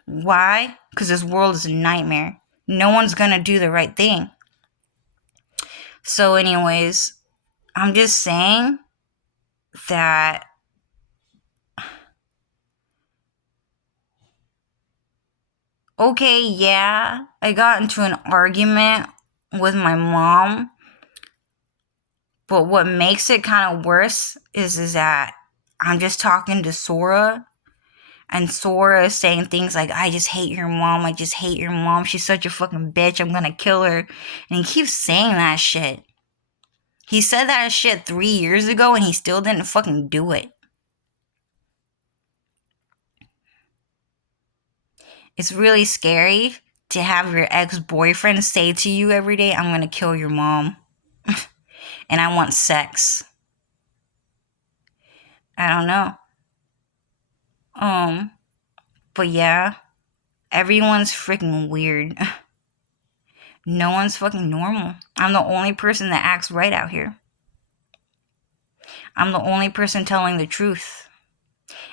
Why? Because this world is a nightmare. No one's going to do the right thing. So anyways, I'm just saying that okay, yeah, I got into an argument with my mom, but what makes it kind of worse is that I'm just talking to Sora, and Sora is saying things like, I just hate your mom, I just hate your mom, she's such a fucking bitch, I'm gonna kill her. And he keeps saying that shit. He said that shit 3 years ago and he still didn't fucking do it. It's really scary to have your ex-boyfriend say to you every day, I'm gonna kill your mom. And I want sex. I don't know. But yeah, everyone's freaking weird. No one's fucking normal. I'm the only person that acts right out here. I'm the only person telling the truth.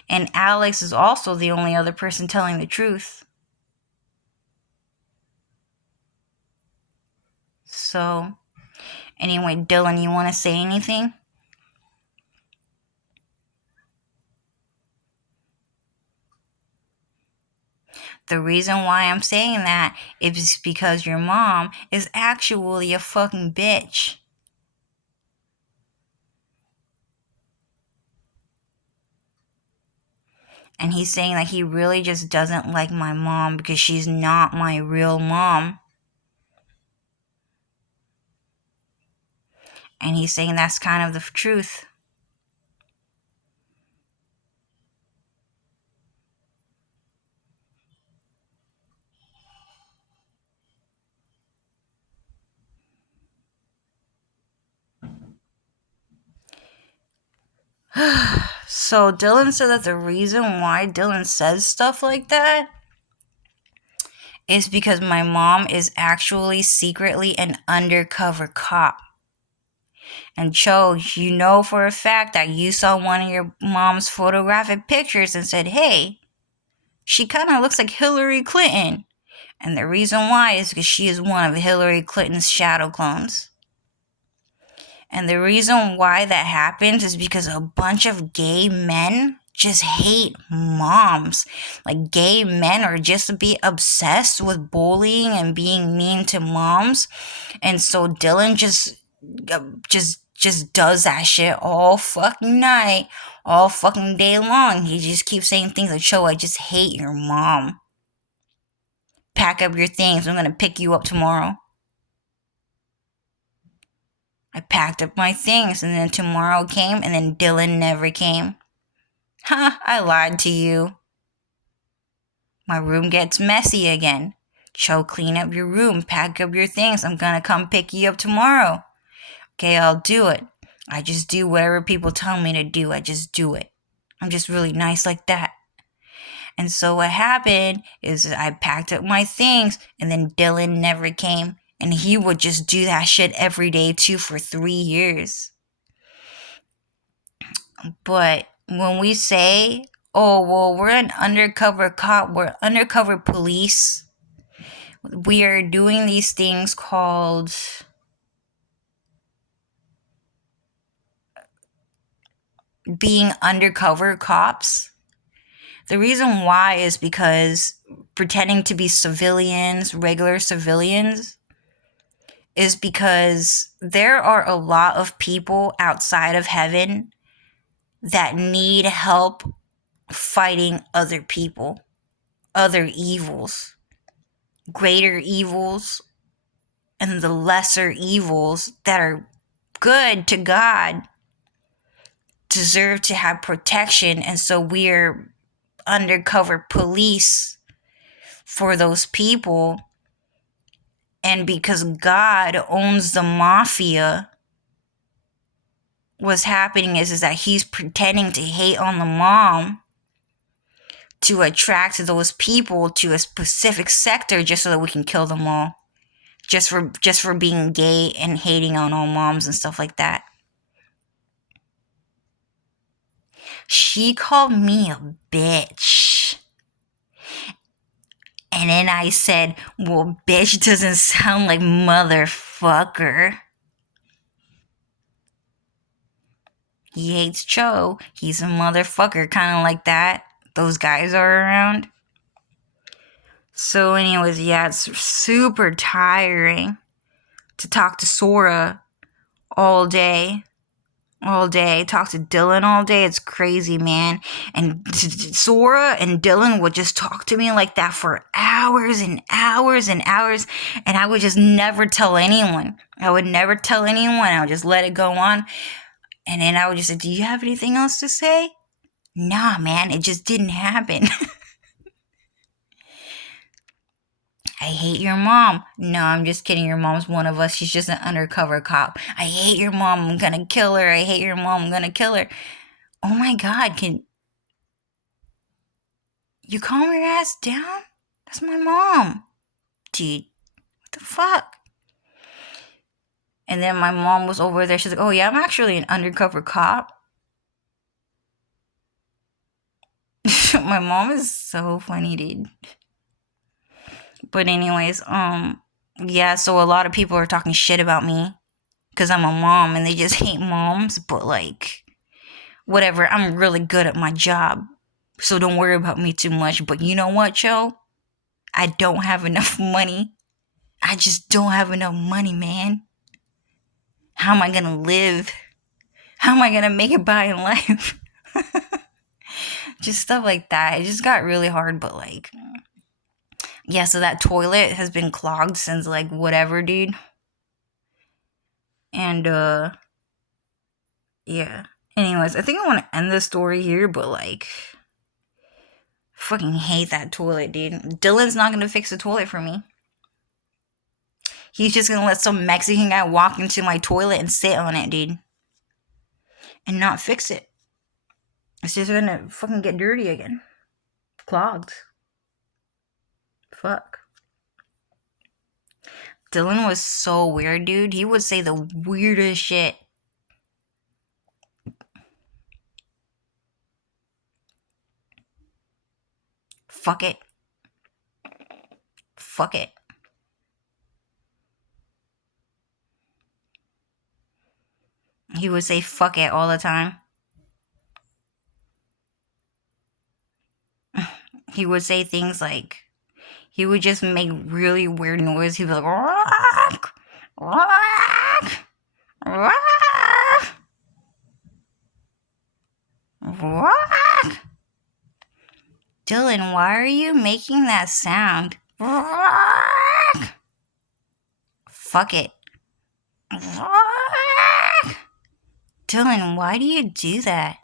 And Alex is also the only other person telling the truth. So, anyway, Dylan, you want to say anything? The reason why I'm saying that is because your mom is actually a fucking bitch. And he's saying that he really just doesn't like my mom because she's not my real mom. And he's saying that's kind of the truth. So Dylan said that the reason why Dylan says stuff like that is because my mom is actually secretly an undercover cop. And Cho, you know for a fact that you saw one of your mom's photographic pictures and said, hey, she kind of looks like Hillary Clinton. And the reason why is because she is one of Hillary Clinton's shadow clones. And the reason why that happens is because a bunch of gay men just hate moms. Like, gay men are just a bit obsessed with bullying and being mean to moms. And so Dylan just does that shit all fucking night, all fucking day long. He just keeps saying things like, Cho, I just hate your mom. Pack up your things, I'm gonna pick you up tomorrow. I packed up my things, and then tomorrow came, and then Dylan never came. Ha, I lied to you. My room gets messy again. Cho, clean up your room, pack up your things, I'm gonna come pick you up tomorrow. Okay, I'll do it. I just do whatever people tell me to do, I just do it. I'm just really nice like that. And so what happened is I packed up my things, and then Dylan never came. And he would just do that shit every day too for 3 years. But when we say, oh, well, we're an undercover cop, we're undercover police, we are doing these things called being undercover cops. The reason why is because pretending to be civilians, regular civilians, is because there are a lot of people outside of heaven that need help fighting other people, other evils, greater evils, and the lesser evils that are good to God deserve to have protection. And so we're undercover police for those people. And because God owns the mafia, what's happening is that he's pretending to hate on the mom to attract those people to a specific sector just so that we can kill them all. just for being gay and hating on all moms and stuff like that. She called me a bitch. And then I said, well, bitch doesn't sound like motherfucker. He hates Cho. He's a motherfucker, kind of like that. Those guys are around. So, anyways, yeah, it's super tiring to talk to Sora all day. All day. Talk to Dylan all day. It's crazy, man. And Sora and Dylan would just talk to me like that for hours and hours and hours. And I would just never tell anyone. I would never tell anyone. I would just let it go on. And then I would just say, do you have anything else to say? Nah, man, it just didn't happen. I hate your mom. No, I'm just kidding. Your mom's one of us. She's just an undercover cop. I hate your mom. I'm gonna kill her. I hate your mom. I'm gonna kill her. Oh my God, can you calm your ass down? That's my mom. Dude, what the fuck? And then my mom was over there. She's like, oh yeah, I'm actually an undercover cop. My mom is so funny, dude. But anyways, yeah, so a lot of people are talking shit about me because I'm a mom and they just hate moms, but like, whatever, I'm really good at my job. So don't worry about me too much. But you know what, Joe? I don't have enough money. I just don't have enough money, man. How am I gonna live? How am I gonna make it by in life? Just stuff like that. It just got really hard, but like, yeah, so that toilet has been clogged since like whatever, dude. And yeah. Anyways, I think I want to end this story here, but like, fucking hate that toilet, dude. Dylan's not gonna fix the toilet for me. He's just gonna let some Mexican guy walk into my toilet and sit on it, dude. And not fix it. It's just gonna fucking get dirty again. Clogged. Fuck. Dylan was so weird, dude. He would say the weirdest shit. Fuck it. Fuck it. He would say fuck it all the time. He would say things like, he would just make really weird noise. He'd be like, rock, rock, rock, rock. Dylan, why are you making that sound? Rock. Fuck it. Rock. Dylan, why do you do that?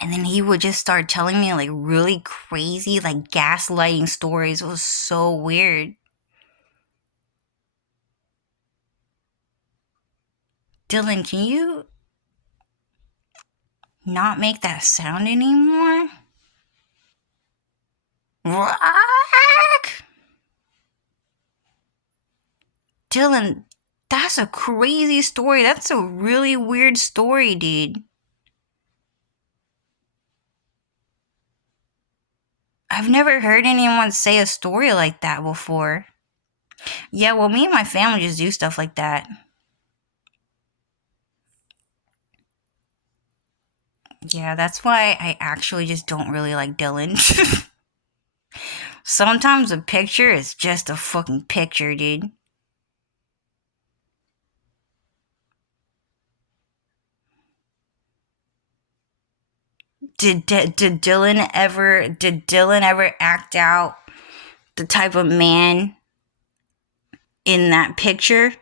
And then he would just start telling me like really crazy, like gaslighting stories. It was so weird. Dylan, can you not make that sound anymore? Rock! Dylan, that's a crazy story. That's a really weird story, dude. I've never heard anyone say a story like that before. Yeah, well, me and my family just do stuff like that. Yeah, that's why I actually just don't really like Dylan. Sometimes a picture is just a fucking picture, dude. Did Dylan ever act out the type of man in that picture?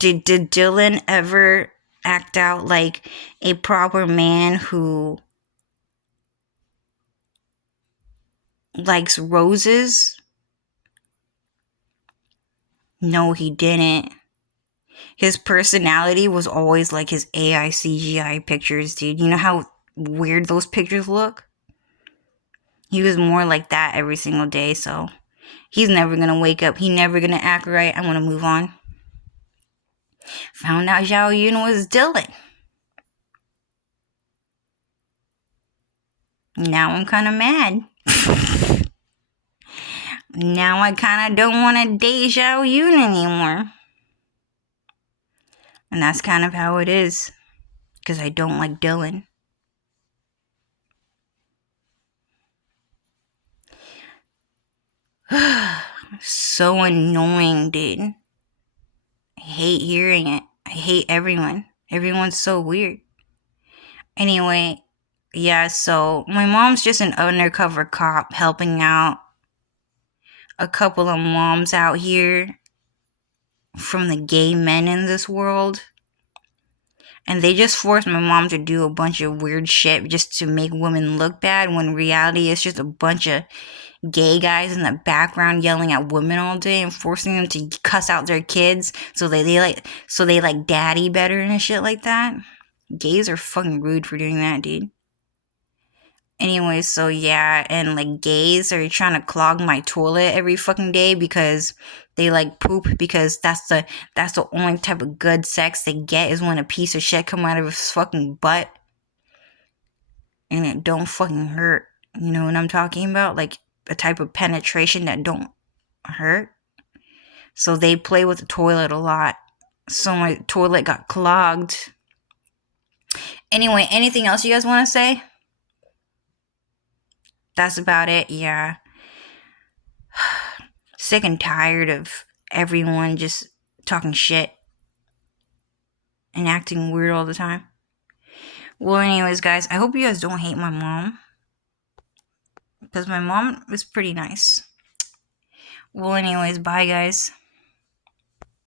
Did Dylan ever act out like a proper man who likes roses? No, he didn't. His personality was always like his AI CGI pictures, dude. You know how weird those pictures look? He was more like that every single day, so he's never gonna wake up. He's never gonna act right. I'm gonna move on. Found out Zhao Yun was Dylan. Now I'm kind of mad. Now I kind of don't want to date Zhao Yun anymore. And that's kind of how it is. Because I don't like Dylan. So annoying, dude. I hate hearing it. I hate everyone. Everyone's so weird. Anyway, yeah, so my mom's just an undercover cop helping out a couple of moms out here from the gay men in this world. And they just forced my mom to do a bunch of weird shit just to make women look bad, when in reality it's just a bunch of gay guys in the background yelling at women all day and forcing them to cuss out their kids so they like daddy better and shit like that. Gays are fucking rude for doing that, dude. Anyway, so yeah, and like gays are trying to clog my toilet every fucking day because they like poop, because that's the only type of good sex they get, is when a piece of shit come out of his fucking butt and it don't fucking hurt. You know what I'm talking about? Like a type of penetration that don't hurt. So they play with the toilet a lot. So my toilet got clogged. Anyway, anything else you guys want to say? That's about it, yeah. Sick and tired of everyone just talking shit and acting weird all the time. Well, anyways, guys, I hope you guys don't hate my mom, because my mom is pretty nice. Well, anyways, bye, guys.